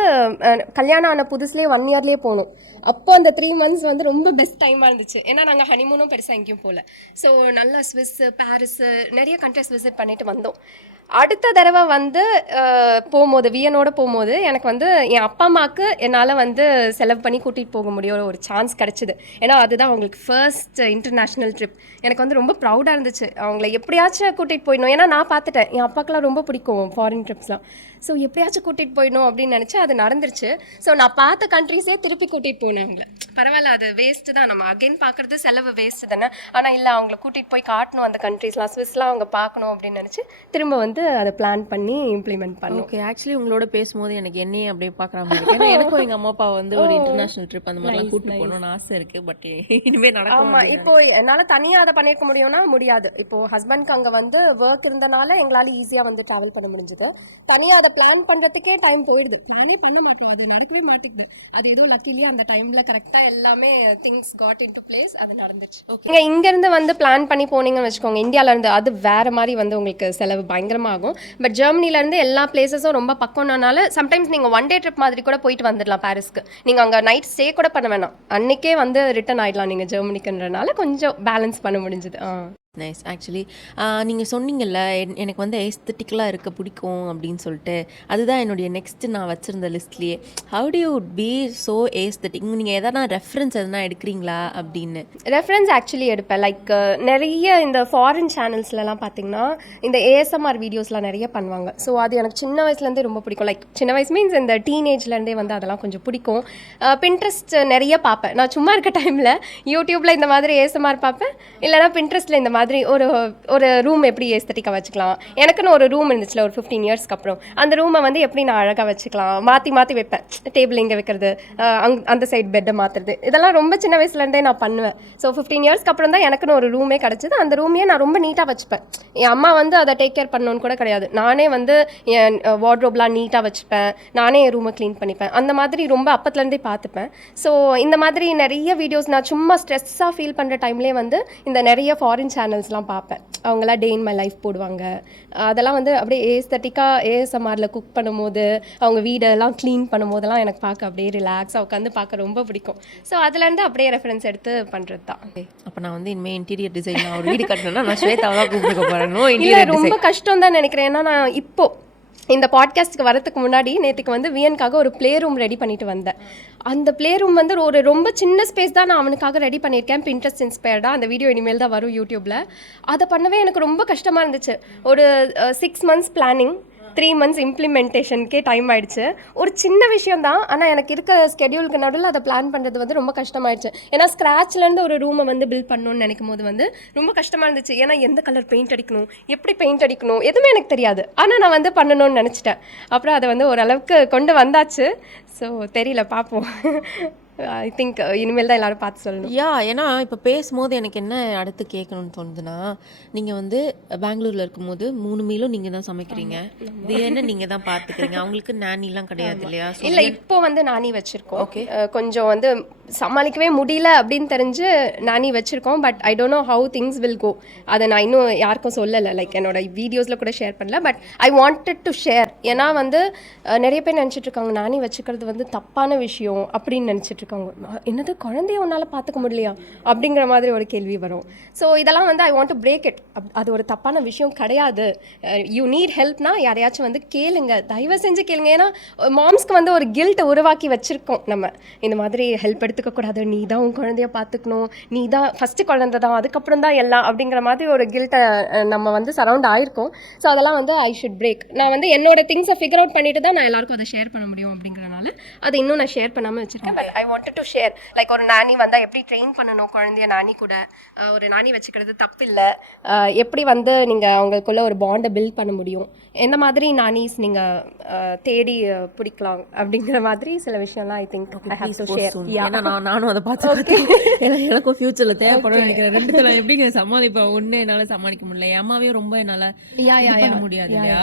கல்யாணம் ஆன புதுசுலேயே 1 இயர்லேயே போகணும். அப்போ அந்த 3 months வந்து ரொம்ப பெஸ்ட் டைமாக இருந்துச்சு. ஏன்னா நாங்கள் ஹனிமூனும் பெருசாக எங்கேயும் போகல. ஸோ நல்லா ஸ்விஸ், பாரிஸ் நிறைய கண்ட்ரிஸ் விசிட் பண்ணிட்டு வந்தோம். அடுத்த தடவை வந்து வியனோட போகும்போது எனக்கு வந்து என் அப்பா அம்மாவுக்கு என்னால் வந்து செலவு பண்ணி கூட்டிகிட்டு போக முடியும் ஒரு சான்ஸ் கிடச்சிது. ஏன்னா அதுதான் அவங்களுக்கு ஃபர்ஸ்ட் இன்டர்நேஷ்னல் ட்ரிப். எனக்கு வந்து ரொம்ப ப்ரௌடாக இருந்துச்சு. அவங்கள எப்படியாச்சும் கூட்டிகிட்டு போயிடணும். ஏன்னா நான் பார்த்துட்டேன், என் அப்பாக்கெலாம் ரொம்ப பிடிக்கும் ஃபாரின் ட்ரிப்ஸ்லாம். ஸோ எப்படியாச்சும் கூட்டிகிட்டு போயிடணும் அப்படின்னு நினச்சி அது நடந்துருச்சு. ஸோ நான் பார்த்த கண்ட்ரிஸே திருப்பி கூட்டிகிட்டு போனேன் அவங்கள. பரவாயில்ல, அது வேஸ்ட்டு தான், நம்ம அகைன் பார்க்குறது செலவு வேஸ்ட்டு தானே. ஆனால் இல்லை, அவங்கள கூட்டிகிட்டு போய் காட்டணும் அந்த கண்ட்ரிஸ்லாம், ஸ்விஸ்லாம் அவங்க பார்க்கணும் அப்படின்னு நினச்சி திரும்ப வந்து அதை பிளான் பண்ணி இம்ப்ளிமெண்ட் பண்ணோம். ஓகே, ஆக்சுவலி உங்களோட பேசும்போது எனக்கு என்னையே அப்படியே பார்க்குற மாதிரி இருக்கு. ஏன்னா எனக்கும் எங்கள் அம்மா அப்பா வந்து ஒரு இன்டர்நேஷனல் ட்ரிப் அந்த மாதிரிலாம் கூப்பிட்டு போகணும்னு ஆசை இருக்குது. பட் இனிமேல் நடக்கும். ஆமாம், இப்போ என்னால் தனியாக அதை பண்ணியிருக்க முடியும்னா முடியாது. இப்போது ஹஸ்பண்ட்க்கு அங்கே வந்து ஒர்க் இருந்தனால எங்களால் ஈஸியாக வந்து ட்ராவல் பண்ண முடிஞ்சுது. தனியாக அதை பிளான் பண்ணுறதுக்கே டைம் போயிடுது. பிளானே பண்ண மாட்டோம், அது நடக்கவே மாட்டேங்குது. அது ஏதோ லக்கிலேயே அந்த டைமில் கரெக்டாக எல்லாமே things got in to place, அது நடந்துச்சு. ஓகே, இங்கேருந்து வந்து பிளான் பண்ணி போனீங்கன்னு வச்சுக்கோங்க, இந்தியாவிலேருந்து அது வேறு மாதிரி வந்து உங்களுக்கு செலவு பயங்கரமாகும். பட் ஜெர்மனிலேருந்து எல்லா பிளேசஸும் ரொம்ப பக்கம்னால சம்டைம்ஸ் நீங்கள் 1 day ட்ரிப் மாதிரி கூட போயிட்டு வந்துடலாம் பாரிஸ்க்கு. நீங்கள் அங்கே நைட் ஸ்டே கூட பண்ண வேணாம், அன்றைக்கே வந்து ரிட்டர்ன் ஆகிடலாம் நீங்கள் ஜெர்மனிக்குன்றனால கொஞ்சம் பேலன்ஸ் பண்ண முடிஞ்சுது. நைஸ். ஆக்சுவலி நீங்கள் சொன்னீங்கல்ல, எனக்கு வந்து எஸ்தட்டிக்கலாக இருக்க பிடிக்கும் அப்படின்னு சொல்லிட்டு, அதுதான் என்னுடைய நெக்ஸ்ட்டு நான் வச்சுருந்த லிஸ்ட்லேயே. How do you be so aesthetic? நீங்கள் எதனா ரெஃபரன்ஸ் எதனா எடுக்கிறீங்களா அப்படின்னு? ரெஃபரன்ஸ் ஆக்சுவலி எடுப்பேன். லைக் நிறைய இந்த ஃபாரின் சேனல்ஸ்லலாம் பார்த்தீங்கன்னா இந்த ஏஎஸ்எம்ஆர் வீடியோஸ்லாம் நிறைய பண்ணுவாங்க. ஸோ அது எனக்கு சின்ன வயசுலேருந்தே ரொம்ப பிடிக்கும். லைக் சின்ன வயசு மீன்ஸ் இந்த டீனேஜ்லேருந்தே வந்து அதெல்லாம் கொஞ்சம் பிடிக்கும். பின்ட்ரெஸ்ட் நிறைய பார்ப்பேன். நான் சும்மா இருக்க டைமில் யூடியூப்பில் இந்த மாதிரி ஏஎஸ்எம்ஆர் பார்ப்பேன், இல்லைனா பின்ட்ரெஸ்ட்டில் இந்த மாதிரி ஒரு ரூம் எப்படி ஏஸ்தட்டிக்காக வச்சுக்கலாம். எனக்குன்னு ஒரு ரூம் இருந்துச்சுல ஒரு 15 இயர்ஸ்க்கு அப்புறம். அந்த ரூமை வந்து எப்படி நான் அழகாக வச்சுக்கலாம், மாற்றி வைப்பேன். டேபிள் இங்கே வைக்கிறது, அந்த சைட் பெட்டை மாற்றுறது, இதெல்லாம் ரொம்ப சின்ன வயசுலேருந்தே நான் பண்ணுவேன். ஸோ 15 இயர்ஸ்க்கு அப்புறம் தான் எனக்குன்னு ஒரு ரூமே கிடச்சிது. அந்த ரூமையே நான் ரொம்ப நீட்டாக வச்சுப்பேன். என் அம்மா வந்து அதை டேக் கேர் பண்ணணுன்னு கூட கிடையாது. நானே வந்து என் வார்ட்ரோப்லாம் நீட்டாக வச்சுப்பேன், நானே என் ரூமை க்ளீன் பண்ணிப்பேன். அந்த மாதிரி ரொம்ப அப்பத்துலேருந்தே பார்த்துப்பேன். ஸோ இந்த மாதிரி நிறைய வீடியோஸ் நான் சும்மா ஸ்ட்ரெஸ்ஸாக ஃபீல் பண்ணுற டைம்லேயே வந்து இந்த நிறைய ஃபாரின் சேனல்ஸ்லாம் பார்ப்பேன். அவங்களாம் டே இன் மை லைஃப் போடுவாங்க. அதெல்லாம் வந்து அப்படியே ஏஸ்தட்டிக்காக ஏஎஸ்எம்ஆரில் குக் பண்ணும்போது, அவங்க வீடெல்லாம் க்ளீன் பண்ணும்போதெல்லாம் எனக்கு பார்க்க அப்படியே ரிலாக்ஸாக உட்காந்து பார்க்க ரொம்ப பிடிக்கும். ஸோ அதுலேருந்து அப்படியே ரெஃபரன்ஸ் எடுத்து பண்ணுறது தான். அப்போ நான் வந்து இனிமேல் இன்டீரியர் டிசைன் ஒரு வீடு கட்டணும்னா நான் ஸ்வேதாவை தான் கூப்பிட்டு போகிறேன். இல்லை, ரொம்ப கஷ்டம் தான் நினைக்கிறேன். ஏன்னா நான் இப்போது இந்த பாட்காஸ்ட்டுக்கு வரதுக்கு முன்னாடி நேற்றுக்கு வந்து வியனுக்காக ஒரு ப்ளே ரூம் ரெடி பண்ணிட்டு வந்தேன். அந்த ப்ளே ரூம் வந்து ஒரு ரொம்ப சின்ன ஸ்பேஸ் தான் நான் அவனுக்காக ரெடி பண்ணியிருக்கேன். பின்ட்ரெஸ்ட் இன்ஸ்பயர்டாக அந்த வீடியோ இனிமேல் தான் வரும் யூடியூப்பில். அதை பண்ணவே எனக்கு ரொம்ப கஷ்டமாக இருந்துச்சு. ஒரு 6 மந்த்ஸ் பிளானிங், 3 மந்த்ஸ் இம்ப்ளிமெண்டேஷனுக்கே டைம் ஆயிடுச்சு. ஒரு சின்ன விஷயம் தான், ஆனால் எனக்கு இருக்க ஸ்கெடியூலுக்கு நடுவில் அதை பிளான் பண்ணுறது வந்து ரொம்ப கஷ்டமாயிடுச்சு. ஏன்னா ஸ்க்ராட்ச்லேருந்து ஒரு ரூமை வந்து பில்ட் பண்ணணும்னு நினைக்கும் போது வந்து ரொம்ப கஷ்டமாக இருந்துச்சு. ஏன்னா எந்த கலர் பெயிண்ட் அடிக்கணும், எப்படி பெயிண்ட் அடிக்கணும், எதுவுமே எனக்கு தெரியாது. ஆனால் நான் வந்து பண்ணணும்னு நினச்சிட்டேன். அப்புறம் அதை வந்து ஓரளவுக்கு கொண்டு வந்தாச்சு. ஸோ தெரியல, பார்ப்போம். ஐ திங்க் இனிமேல் தான் எல்லாரும் பார்த்து சொல்லணும். ஏன்னா இப்போ பேசும்போது எனக்கு என்ன அடுத்து கேட்கணும்னு தோணுதுன்னா, நீங்கள் வந்து பெங்களூரில் இருக்கும்போது 3 மீலும் நீங்கள் தான் சமைக்கிறீங்க, இது என்ன நீங்கள் தான் பார்த்துக்கிறீங்க, அவங்களுக்கு நானிலாம் கிடையாது இல்லையா? இல்லை, இப்போ வந்து நானி வச்சுருக்கோம். ஓகே, கொஞ்சம் வந்து சமாளிக்கவே முடியல அப்படின்னு தெரிஞ்சு நானி வச்சுருக்கோம். But I don't know how things will go. அதை நான் இன்னும் யாருக்கும் சொல்லலை. லைக் என்னோட வீடியோஸில் கூட ஷேர் பண்ணல. But I wanted to share. ஏன்னா வந்து நிறைய பேர் நினச்சிட்டு இருக்காங்க நானி வச்சுக்கிறது வந்து தப்பான விஷயம் அப்படின்னு நினச்சிட்டு இருக்காங்க. என்னது, குழந்தைய உன்னால் பார்த்துக்க முடியலையா அப்படிங்கிற மாதிரி ஒரு கேள்வி வரும். ஸோ இதெல்லாம் வந்து I want to break it. அது ஒரு தப்பான விஷயம் கிடையாது. யூ நீட் ஹெல்ப்னா யாரையாச்சும் வந்து கேளுங்க, தயவு செஞ்சு கேளுங்க. ஏன்னா மாம்ஸ்க்கு வந்து ஒரு கில்ட்டை உருவாக்கி வச்சுருக்கோம் நம்ம. இந்த மாதிரி ஹெல்ப் எடுத்துக்கக்கூடாது, நீ தான் உன் குழந்தைய பார்த்துக்கணும், நீ தான் ஃபஸ்ட்டு குழந்தை தான், அதுக்கப்புறம் தான் எல்லாம் அப்படிங்கிற மாதிரி ஒரு கில்ட்டை நம்ம வந்து சரௌண்ட் ஆகிருக்கோம். ஸோ அதெல்லாம் வந்து ஐ ஷுட் பிரேக். நான் வந்து என்னோட திங்ஸை ஃபிகர் அவுட் பண்ணிட்டு தான் நான் எல்லாருக்கும் அதை ஷேர் பண்ண முடியும் அப்படிங்கிறனால அதை இன்னும் நான் ஷேர் பண்ணாமல் வச்சுருக்கேன். But I wanted to share. Like ஒரு நானி வந்தால் எப்படி ட்ரெயின் பண்ணணும் குழந்தைய, நானி கூட ஒரு நானி வச்சுக்கிறது தப்பில்லை. எப்படி வந்து நீங்கள் அவங்களுக்குள்ள ஒரு பாண்டை பில்ட் பண்ண முடியும், எந்த மாதிரி நானிஸ் நீங்கள் தேடி பிடிக்கலாம் அப்படிங்கிற மாதிரி சில விஷயம்லாம் I think I have to share. ஏன்னா நானும் அதை பார்த்து எனக்கும் ஃபியூச்சரில் தேவைப்படும் நினைக்கிறேன். ரெண்டுத்துல நான் எப்படிங்க சமாளிப்பேன்? ஒன்று என்னால் சமாளிக்க முடியல, என் அம்மாவையும் ரொம்ப என்னால் முடியாது இல்லையா?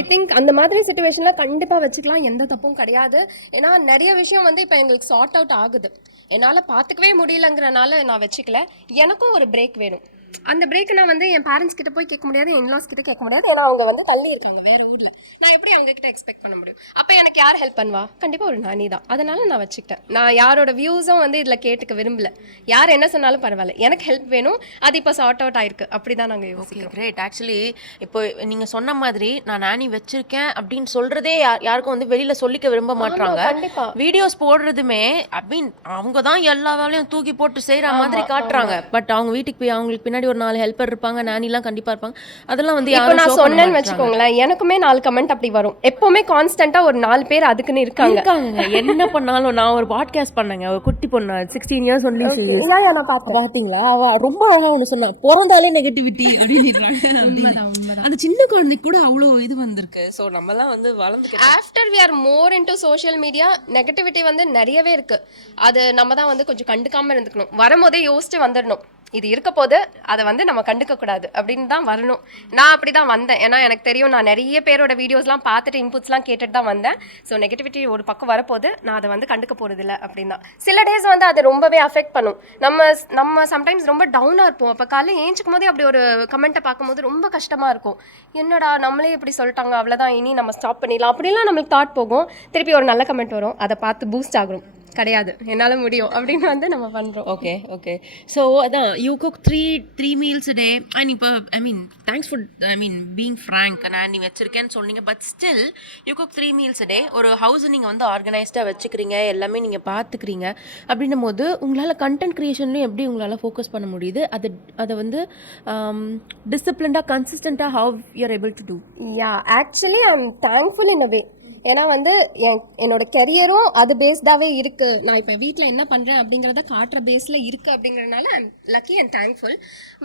ஐ திங்க் அந்த மாதிரி சிச்சுவேஷன்ல கண்டிப்பாக வச்சுக்கலாம், எந்த தப்பும் கிடையாது. ஏன்னா நிறைய விஷயம் வந்து இப்போ எங்களுக்கு சார்ட் அவுட் ஆகுது. என்னால் பார்த்துக்கவே முடியலங்கிறனால நான் வச்சுக்கல. எனக்கும் ஒரு பிரேக் வேணும். அந்த பிரேக் நான் வந்து என் பேரண்ட்ஸ் கிட்ட போய் கேட்க முடியாது, என் இன்லாஸ் கிட்ட கேட்க முடியாது. ஏன்னா அவங்க வந்து தள்ளி இருக்காங்க வேற ஊர்ல. நான் எப்படி அவங்க கிட்ட எக்ஸ்பெக்ட் பண்ண முடியும்? அப்போ எனக்கு யார் ஹெல்ப் பண்ணுவா? கண்டிப்பாக ஒரு நானி தான். அதனால நான் வச்சுக்கிட்டேன். நான் யாரோட வியூஸும் வந்து இதில் கேட்டுக்க விரும்பல. யார் என்ன சொன்னாலும் பரவாயில்ல, எனக்கு ஹெல்ப் வேணும். அது இப்போ சார்ட் அவுட் ஆயிருக்கு. அப்படிதான் நாங்கள் யோசிக்கிறோம். கிரேட். ஆக்சுவலி இப்போ நீங்கள் சொன்ன மாதிரி நான் நானி வச்சிருக்கேன் அப்படின்னு சொல்றதே யாருக்கும் வந்து வெளியில சொல்லிக்க விரும்ப மாட்டாங்க. கண்டிப்பா வீடியோஸ் போடுறதுமே அப்படின்னு அவங்க தான் எல்லா வேலையும் தூக்கி போட்டு செய்யற மாதிரி காட்டுறாங்க. பட் அவங்க வீட்டுக்கு போய் அவங்களுக்கு பின்னாடி ஒரு 4 ஹெல்ப்பர் இருப்பாங்க, நானிலாம் கண்டிப்பா இருப்பாங்க. அதெல்லாம் வந்து இப்போ நான் சொன்னேன்னு வச்சுக்கோங்களேன், எனக்குமே 4 கமெண்ட் அப்படி வரும். எப்பவுமே கான்ஸ்டன்டா ஒரு 4 பேர் அதுக்குன்னு இருக்காங்க. என்ன பண்ணாலும் நான் ஒரு பாட்காஸ்ட் பண்ணேங்க, ஒரு குட்டி பொண்ணு 16 இயர்ஸ் ஒன்லி. நான் பாத்தீங்களா, அவ ரொம்ப அழகா ஒண்ணு சொன்னா, பிறந்தாலே நெகட்டிவிட்டி அப்படின்னு. அந்த சின்ன குழந்தைக்கு கூட அவ்வளோ இது வந்திருக்கு. ஸோ நம்மலாம் வந்து வளர்ந்து after we are more into social media, negativity வந்து நிறையவே இருக்கு. அது நம்ம தான் வந்து கொஞ்சம் கண்டுக்காம இருந்துக்கணும். வரும்போதே யோசிச்சு வந்துடணும், இது இருக்க போது அதை வந்து நம்ம கண்டுக்க கூடாது அப்படின்னு தான் வரணும். நான் அப்படி தான் வந்தேன். ஏன்னா எனக்கு தெரியும், நான் நிறைய பேரோட வீடியோஸ்லாம் பார்த்துட்டு இன்புட்ஸ்லாம் கேட்டுட்டு தான் வந்தேன். ஸோ நெகட்டிவிட்டி ஒரு பக்கம் வரப்போது, நான் அதை வந்து கண்டுக்க போகிறது இல்லை அப்படின்னு தான். சில டேஸ் வந்து அதை ரொம்பவே அஃபெக்ட் பண்ணும். நம்ம சம்டைம்ஸ் ரொம்ப டவுனாக இருப்போம். அப்போ காலையில் ஏஞ்சிக்கும் போதே அப்படி ஒரு கமெண்ட்டை பார்க்கும்போது ரொம்ப கஷ்டமாக இருக்கும். என்னடா நம்மளே இப்படி சொல்லிட்டாங்க, அவ்வளோதான், இனி நம்ம ஸ்டாப் பண்ணிடலாம் அப்படிலாம் நம்மளுக்கு தாட் போகும். திருப்பி ஒரு நல்ல கமெண்ட் வரும், அதை பார்த்து பூஸ்ட் ஆகும். கிடையாது, என்னால் முடியும் அப்படின்னு வந்து நம்ம பண்ணுறோம். Okay okay. ஸோ அதான் you cook three meals day. And இப்போ I mean thanks for I mean being frank. நான் நீ வச்சிருக்கேன்னு சொன்னீங்க, but still you cook 3 meals day. ஒரு ஹவுஸை நீங்கள் வந்து ஆர்கனைஸ்டாக வச்சுக்கிறீங்க, எல்லாமே நீங்கள் பார்த்துக்கிறீங்க. அப்படின்னும் போது உங்களால் கண்டென்ட் க்ரியேஷன்லையும் எப்படி உங்களால் ஃபோக்கஸ் பண்ண முடியுது? அதை வந்து டிசிப்ளின்டாக கன்சிஸ்டண்ட்டாக how you are able to do? Yeah, actually I am thankful in a way. ஏன்னா வந்து என்னோட கெரியரும் அது பேஸ்டாகவே இருக்குது. நான் இப்போ வீட்டில் என்ன பண்ணுறேன் அப்படிங்கிறத காட்டுற பேஸில் இருக்குது அப்படிங்கிறதுனால I'm lucky and thankful.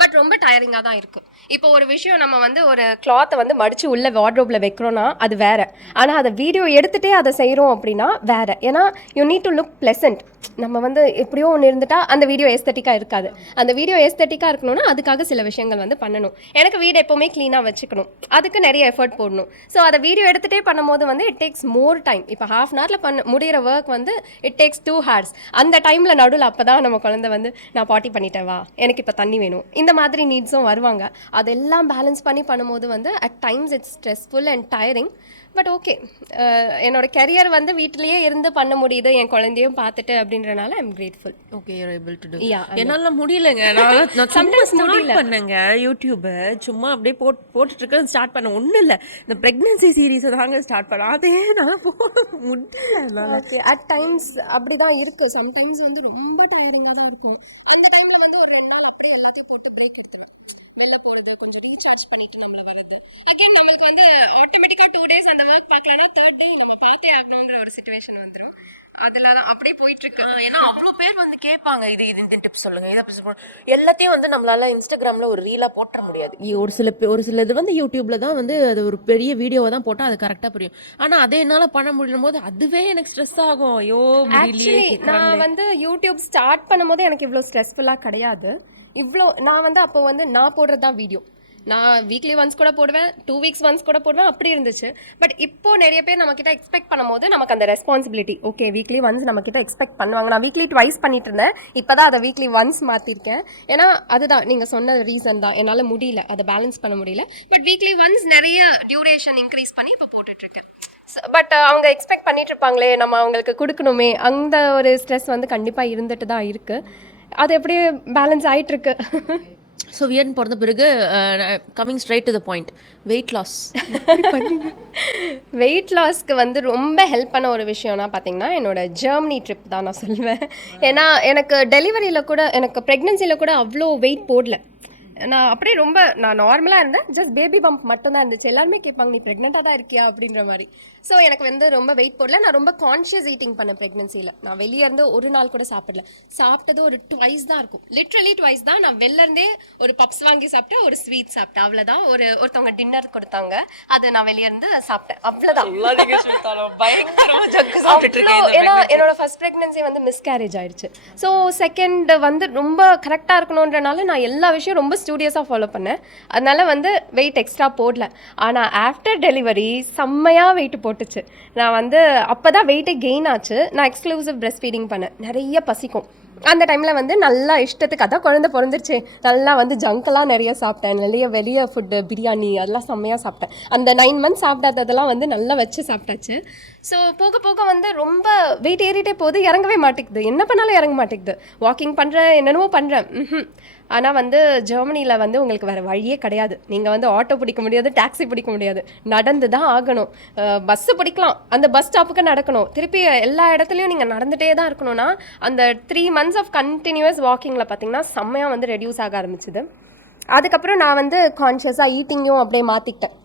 But ரொம்ப டயரிங்காக தான் இருக்குது. இப்போ ஒரு விஷயம் நம்ம வந்து ஒரு கிளாத்தை வந்து மடித்து உள்ள வார்ட்ரோப்பில் வைக்கிறோன்னா அது வேறு. ஆனால் அதை வீடியோ எடுத்துகிட்டே அதை செய்கிறோம் அப்படின்னா வேறு. ஏன்னா you need to look pleasant. நம்ம வந்து எப்படியோ ஒன்று இருந்துட்டா அந்த வீடியோ எஸ்தட்டிக்காக இருக்காது. அந்த வீடியோ எஸ்தட்டிக்காக இருக்கணும்னா அதுக்காக சில விஷயங்கள் வந்து பண்ணணும். எனக்கு வீடு எப்போவுமே க்ளீனாக வச்சுக்கணும், அதுக்கு நிறைய எஃபர்ட் போடணும். ஸோ அதை வீடியோ எடுத்துகிட்டே பண்ணும்போது வந்து இட் டேக்ஸ் மோர் டைம். இப்போ ½ hourல முடிகிற ஒர்க் வந்து இட் டேக்ஸ் 2 hours. அந்த டைமில் நடுவில் அப்போ தான் நம்ம குழந்தை வந்து நான் பாட்டி பண்ணிட்டேன் வா, எனக்கு இப்போ தண்ணி வேணும், இந்த மாதிரி நீட்ஸும் வருவாங்க. அதெல்லாம் பேலன்ஸ் பண்ணி பண்ணும்போது வந்து at times it's stressful and tiering. But okay, என்னோட கெரியர் வந்து வீட்டிலேயே இருந்து பண்ண முடியுது, என் குழந்தையும் பார்த்துட்டு அப்படின்றனால I am grateful. Okay, you are able to to. என்னால் முடியலங்க. நான் சம்டைம்ஸ் ஸ்டார்ட் பண்ணேங்க யூடியூப், சும்மா அப்படியே போட்டுட்டு இருக்கேன். ஸ்டார்ட் பண்ண ஒன்றும் இல்லை, இந்த ப்ரெக்னன்சி சீரீஸை தாங்க ஸ்டார்ட் பண்ணேன். அதே நான் முடியல. அட் டைம்ஸ் அப்படி தான் இருக்குது. சம்டைம்ஸ் வந்து ரொம்ப டயரிங்காக தான் இருக்கும். அந்த டைமில் வந்து ஒரு 2 நாள் அப்படியே எல்லாத்தையும் போட்டு பிரேக் எடுத்துருவேன். வெளில போகிறது, கொஞ்சம் ரீசார்ஜ் பண்ணிட்டு நம்மள வரது. அகைன் நம்மளுக்கு வந்து ஆட்டோமேட்டிக்காக 2 days அந்த ஒர்க் பார்க்கலன்னா 3rd day நம்ம பார்த்தே ஆகணுங்கிற ஒரு சிச்சுவேஷன் வந்துடும். அதில் தான் அப்படியே போயிட்டு இருக்கு. ஏன்னா அவ்வளோ பேர் வந்து கேட்பாங்க, இந்த டிப்ஸ் சொல்லுங்க, இதை எல்லாத்தையும் வந்து நம்மளால இன்ஸ்டாகிராமில் ஒரு ரீலாக போட்ட முடியாது. ஒரு சில இது வந்து யூடியூப்ல தான் வந்து அது ஒரு பெரிய வீடியோவை தான் போட்டால் அது கரெக்டாக புரியும். ஆனால் அதை என்னால் பண்ண முடியும் போது அதுவே எனக்கு ஸ்ட்ரெஸ் ஆகும். ஐயோ, ஆக்சுவலி நான் வந்து யூடியூப் ஸ்டார்ட் பண்ணும்போது எனக்கு இவ்வளோ ஸ்ட்ரெஸ்ஃபுல்லாக கிடையாது. நான் வந்து அப்போ வந்து நான் போடுறது தான் வீடியோ. நான் வீக்லி ஒன்ஸ் கூட போடுவேன், 2 weeks ஒன்ஸ் கூட போடுவேன், அப்படி இருந்துச்சு. பட் இப்போ நிறைய பேர் நம்மக்கிட்ட எக்ஸ்பெக்ட் பண்ணும்போது நமக்கு அந்த ரெஸ்பான்சிபிலிட்டி, ஓகே வீக்லி ஒன்ஸ் நம்மக்கிட்ட எக்ஸ்பெக்ட் பண்ணுவாங்க. நான் வீக்லி 2 பண்ணிட்டு இருந்தேன், இப்போ தான் அதை வீக்லி ஒன்ஸ் மாற்றிருக்கேன். ஏன்னா அதுதான் நீங்கள் சொன்ன ரீசன் தான், என்னால் முடியல, அதை பேலன்ஸ் பண்ண முடியல. பட் வீக்லி ஒன்ஸ் நிறைய டியூரேஷன் இன்க்ரீஸ் பண்ணி இப்போ போட்டுட்ருக்கேன். பட் அவங்க எக்ஸ்பெக்ட் பண்ணிட்டு இருப்பாங்களே, நம்ம அவங்களுக்கு கொடுக்கணுமே, அந்த ஒரு ஸ்ட்ரெஸ் வந்து கண்டிப்பாக இருந்துட்டு தான் இருக்குது. அது எப்படியே பேலன்ஸ் ஆகிட்டுருக்கு. ஸோ வியர்னு பிறந்த பிறகு coming straight to the point, weight loss. Weight லாஸ்க்கு வந்து ரொம்ப ஹெல்ப் பண்ண ஒரு விஷயம்னா பார்த்தீங்கன்னா என்னோட ஜெர்மனி ட்ரிப் தான் நான் சொல்லுவேன். ஏன்னா எனக்கு டெலிவரியில் கூட, எனக்கு ப்ரெக்னென்சியில் கூட அவ்வளோ வெயிட் போடல. நான் அப்படியே நான் நார்மலாக இருந்தேன், ஜஸ்ட் பேபி பம்ப் மட்டும்தான் இருந்துச்சு. எல்லாருமே கேட்பாங்க நீ ப்ரெக்னெண்ட்டாக தான் இருக்கியா அப்படின்ற மாதிரி. ஸோ எனக்கு வந்து ரொம்ப வெயிட் போடல. நான் ரொம்ப கான்ஷியஸ் ஈட்டிங் பண்ணேன் ப்ரெக்னென்சியில். நான் வெளியே இருந்து ஒரு நாள் கூட சாப்பிடல. சாப்பிட்டது ஒரு 2 தான் இருக்கும், லிட்ரலி 2 தான். நான் வெளிலேருந்தே ஒரு பப்ஸ் வாங்கி சாப்பிட்டேன், ஒரு ஸ்வீட் சாப்பிட்டேன், அவ்வளோதான். ஒருத்தவங்க டின்னர் கொடுத்தாங்க, அது நான் வெளியே இருந்து சாப்பிட்டேன், அவ்வளோதான். ஏன்னா என்னோட ஃபர்ஸ்ட் ப்ரெக்னென்சி வந்து மிஸ்கேரேஜ் ஆயிடுச்சு. ஸோ செகண்ட் வந்து ரொம்ப கரெக்டாக இருக்கணுன்றனால நான் எல்லா விஷயம் ரொம்ப ஸ்டூடியஸாக ஃபாலோ பண்ணேன். அதனால வந்து வெயிட் எக்ஸ்ட்ரா போடல. ஆனால் ஆஃப்டர் டெலிவரி செம்மையாக வெயிட் போட்டுச்சு. நான் வந்து அப்போ தான் வெயிட்டே கெயின் ஆச்சு. நான் எக்ஸ்க்ளூசிவ் பிரெஸ்ட் ஃபீடிங் பண்ணேன், நிறைய பசிக்கும். அந்த டைமில் வந்து நல்லா இஷ்டத்துக்கு, அதான் குழந்தை பிறந்துருச்சு, நல்லா வந்து ஜங்கெல்லாம் நிறைய சாப்பிட்டேன். வெளியே ஃபுட்டு, பிரியாணி அதெல்லாம் செம்மையாக சாப்பிட்டேன். அந்த 9 months சாப்பிடாததெல்லாம் வந்து நல்லா வச்சு சாப்பிட்டாச்சு. ஸோ போக போக வந்து ரொம்ப வெயிட் ஏறிட்டே போகுது, இறங்கவே மாட்டேங்குது. என்ன பண்ணாலும் இறங்க மாட்டேங்குது. வாக்கிங் பண்ணுறேன், என்னென்னவோ பண்ணுறேன். ஆனால் வந்து ஜெர்மனியில் வந்து உங்களுக்கு வேறு வழியே கிடையாது. நீங்கள் வந்து ஆட்டோ பிடிக்க முடியாது, டாக்ஸி பிடிக்க முடியாது, நடந்து தான் ஆகணும். பஸ்ஸு பிடிக்கலாம், அந்த பஸ் ஸ்டாப்புக்கு நடக்கணும், திருப்பி எல்லா இடத்துலையும் நீங்கள் நடந்துகிட்டே தான் இருக்கணும்னா அந்த 3 months ஆஃப் கண்டினியூஸ் வாக்கிங்கில் பார்த்தீங்கன்னா செம்மையாக வந்து ரெடியூஸ் ஆக ஆரம்பிச்சுது. அதுக்கப்புறம் நான் வந்து கான்ஷியஸாக ஈட்டிங்கும் அப்படியே மாற்றிக்கிட்டேன்.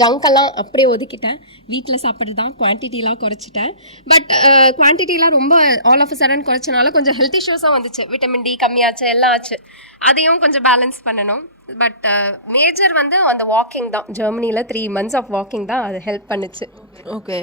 ஜங்கெல்லாம் அப்படியே ஒதுக்கிட்டேன். வீட்டில் சாப்பிட்றது தான், குவான்டிட்டிலாம் குறைச்சிட்டேன். பட் குவான்டிட்டிலாம் ரொம்ப ஆல் ஆஃப் அ சடன் குறைச்சனால கொஞ்சம் ஹெல்த் இஷ்யூஸும் வந்துச்சு. விட்டமின் டி கம்மியாச்சு, எல்லாம் ஆச்சு. அதையும் கொஞ்சம் பேலன்ஸ் பண்ணணும். பட் மேஜர் வந்து அந்த வாக்கிங் தான். ஜெர்மனியில் 3 months ஆஃப் வாக்கிங் தான் அது ஹெல்ப் பண்ணுச்சு. ஓகே,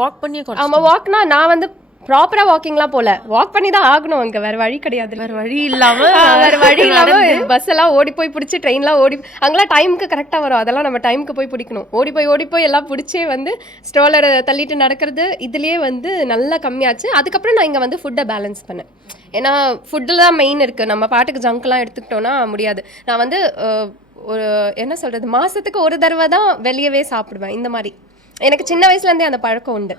வாக் பண்ணி ஆமாம், வாக்னா நான் வந்து ப்ராப்பராக வாக்கிங்லாம் போகல, வாக் பண்ணி தான் ஆகணும். அங்கே வேறு வழி கிடையாது. வேறு வழி இல்லாமல் பஸ் எல்லாம் ஓடி போய் பிடிச்சி, ட்ரெயின்லாம் ஓடி, அங்கெல்லாம் டைமுக்கு கரெக்டாக வரும், அதெல்லாம் நம்ம டைமுக்கு போய் பிடிக்கணும். ஓடி போய் எல்லாம் பிடிச்சே வந்து ஸ்ட்ரோலரை தள்ளிட்டு நடக்கிறது, இதுலேயே வந்து நல்லா கம்மியாச்சு. அதுக்கப்புறம் நான் இங்கே வந்து ஃபுட்டை பேலன்ஸ் பண்ணேன். ஏன்னா ஃபுட்டில் தான் மெயின் இருக்குது. நம்ம பாட்டுக்கு ஜங்க்லாம் எடுத்துக்கிட்டோன்னா முடியாது. நான் வந்து ஒரு என்ன சொல்கிறது, மாதத்துக்கு ஒரு தடவை தான் வெளியவே சாப்பிடுவேன். இந்த மாதிரி எனக்கு சின்ன வயசுலேருந்தே அந்த பழக்கம் உண்டு.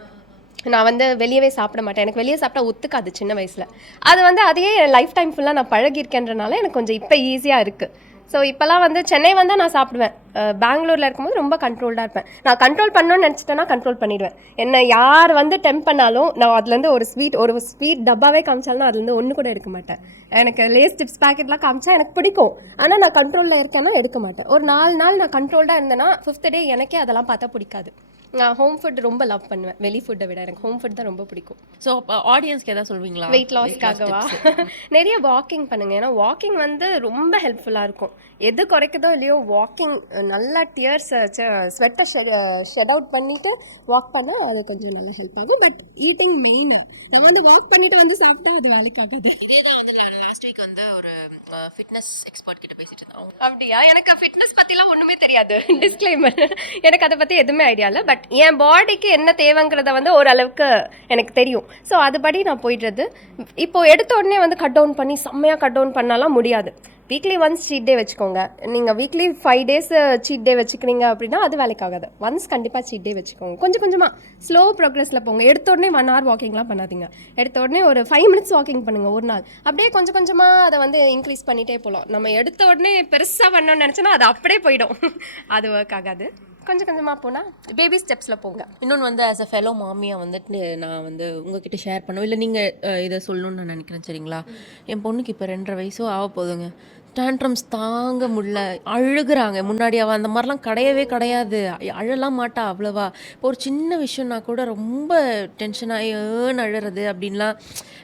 நான் வந்து வெளியவே சாப்பிட மாட்டேன். எனக்கு வெளியே சாப்பிட்டா ஒத்துக்காது சின்ன வயசில். அது வந்து அதையே லைஃப் டைம் ஃபுல்லாக நான் பழகியிருக்கேன்றனால எனக்கு கொஞ்சம் இப்போ ஈஸியாக இருக்குது. ஸோ இப்போலாம் வந்து சென்னை வந்தால் நான் சாப்பிடுவேன். பெங்களூரில் இருக்கும்போது ரொம்ப கண்ட்ரோல்டாக இருப்பேன். நான் கண்ட்ரோல் பண்ணணும்னு நினச்சிட்டேன்னா கண்ட்ரோல் பண்ணிடுவேன். என்ன யார் வந்து டெம்ப் பண்ணாலும் நான் அதுலேருந்து ஒரு ஸ்வீட் டப்பாவே காமிச்சாலும் நான் அதுலேருந்து ஒன்று கூட எடுக்க மாட்டேன். எனக்கு லேஸ் சிப்ஸ் பேக்கெட்லாம் காமிச்சா எனக்கு பிடிக்கும். ஆனால் நான் கண்ட்ரோலில் இருக்கேன்னா எடுக்க மாட்டேன். ஒரு 4 நாள் நான் கண்ட்ரோல்டாக இருந்தேன்னா 5th டே எனக்கே அதெல்லாம் பார்த்தா பிடிக்காது. நான் ஹோம் ஃபுட் ரொம்ப லவ் பண்ணுவேன். வெளி ஃபுட்டை விட எனக்கு ஹோம் ஃபுட் தான் ரொம்ப பிடிக்கும். ஸோ ஆடியன்ஸ்க்கு எதாவது சொல்வீங்களா? வெயிட் லாஸ்க்காகவா? நிறைய வாக்கிங் பண்ணுங்க. ஏன்னா வாக்கிங் வந்து ரொம்ப ஹெல்ப்ஃபுல்லாக இருக்கும். எது குறைக்குதோ இல்லையோ வாக்கிங் நல்லா டியர்ஸ் ஸ்வெட்டை ஷெட் அவுட் பண்ணிட்டு வாக் பண்ணால் அது கொஞ்சம் நல்லா ஹெல்ப் ஆகும். But eating main. நம்ம வந்து வாக் பண்ணிட்டு வந்து சாப்பிட்டா அது வேலைக்கு ஆகாது. இதே தான் வந்து லாஸ்ட் வீக் வந்து ஒரு ஃபிட்னஸ் எக்ஸ்பர்ட் கிட்ட பேசிட்டு இருந்தோம். அப்படியா? எனக்கு ஃபிட்னஸ் பற்றிலாம் ஒன்றுமே தெரியாது. டிஸ்க்ளைமர். எனக்கு அதை பற்றி எதுவுமே ஐடியா இல்லை. பட் என் பாடிக்கு என்ன தேவைங்கிறத வந்து ஓரளவுக்கு எனக்கு தெரியும். ஸோ அதுபடி நான் போயிடுறது. இப்போ எடுத்த உடனே வந்து கட் டவுன் பண்ணி செம்மையாக கட் டவுன் பண்ணாலாம் முடியாது. வீக்லி ஒன்ஸ் சீட் டே வச்சுக்கோங்க. நீங்கள் வீக்லி 5 days சீட் டே வச்சுக்கிறீங்க அப்படின்னா அது வேலைக்கு ஆகாது. ஒன்ஸ் கண்டிப்பாக சீட் டே வச்சுக்கோங்க. கொஞ்சம் கொஞ்சமாக ஸ்லோ ப்ரோக்ரஸில் போங்க. எடுத்த உடனே 1 hour வாக்கிங்லாம் பண்ணாதீங்க. எடுத்த உடனே ஒரு 5 minutes வாக்கிங் பண்ணுங்கள் ஒரு நாள். அப்படியே கொஞ்சம் கொஞ்சமாக அதை வந்து இன்க்ரீஸ் பண்ணிகிட்டே போகலாம். நம்ம எடுத்த உடனே பெருசாக பண்ணோன்னு நினச்சோன்னா அது அப்படியே போயிடும். அது ஒர்க் ஆகாது. கொஞ்சம் கொஞ்சமாக போனால் பேபி ஸ்டெப்ஸில் போங்க. இன்னொன்று வந்து ஆஸ் அ ஃபெலோ மாமியாக வந்துட்டு நான் வந்து உங்ககிட்ட ஷேர் பண்ணுவேன். இல்லை நீங்கள் இதை சொல்லணும்னு நான் நினைக்கிறேன். சரிங்களா? என் பொண்ணுக்கு இப்போ 2.5 வயசோ ஆக போதுங்க. டேண்ட்ரம்ஸ் தாங்க முடியல, அழுகுறாங்க. முன்னாடி அவள் அந்த மாதிரிலாம் கிடையவே கிடையாது. அழலாம் மாட்டா அவ்வளவா. இப்போ ஒரு சின்ன விஷயம்னா கூட ரொம்ப டென்ஷனாகி அழுறது அப்படின்லாம்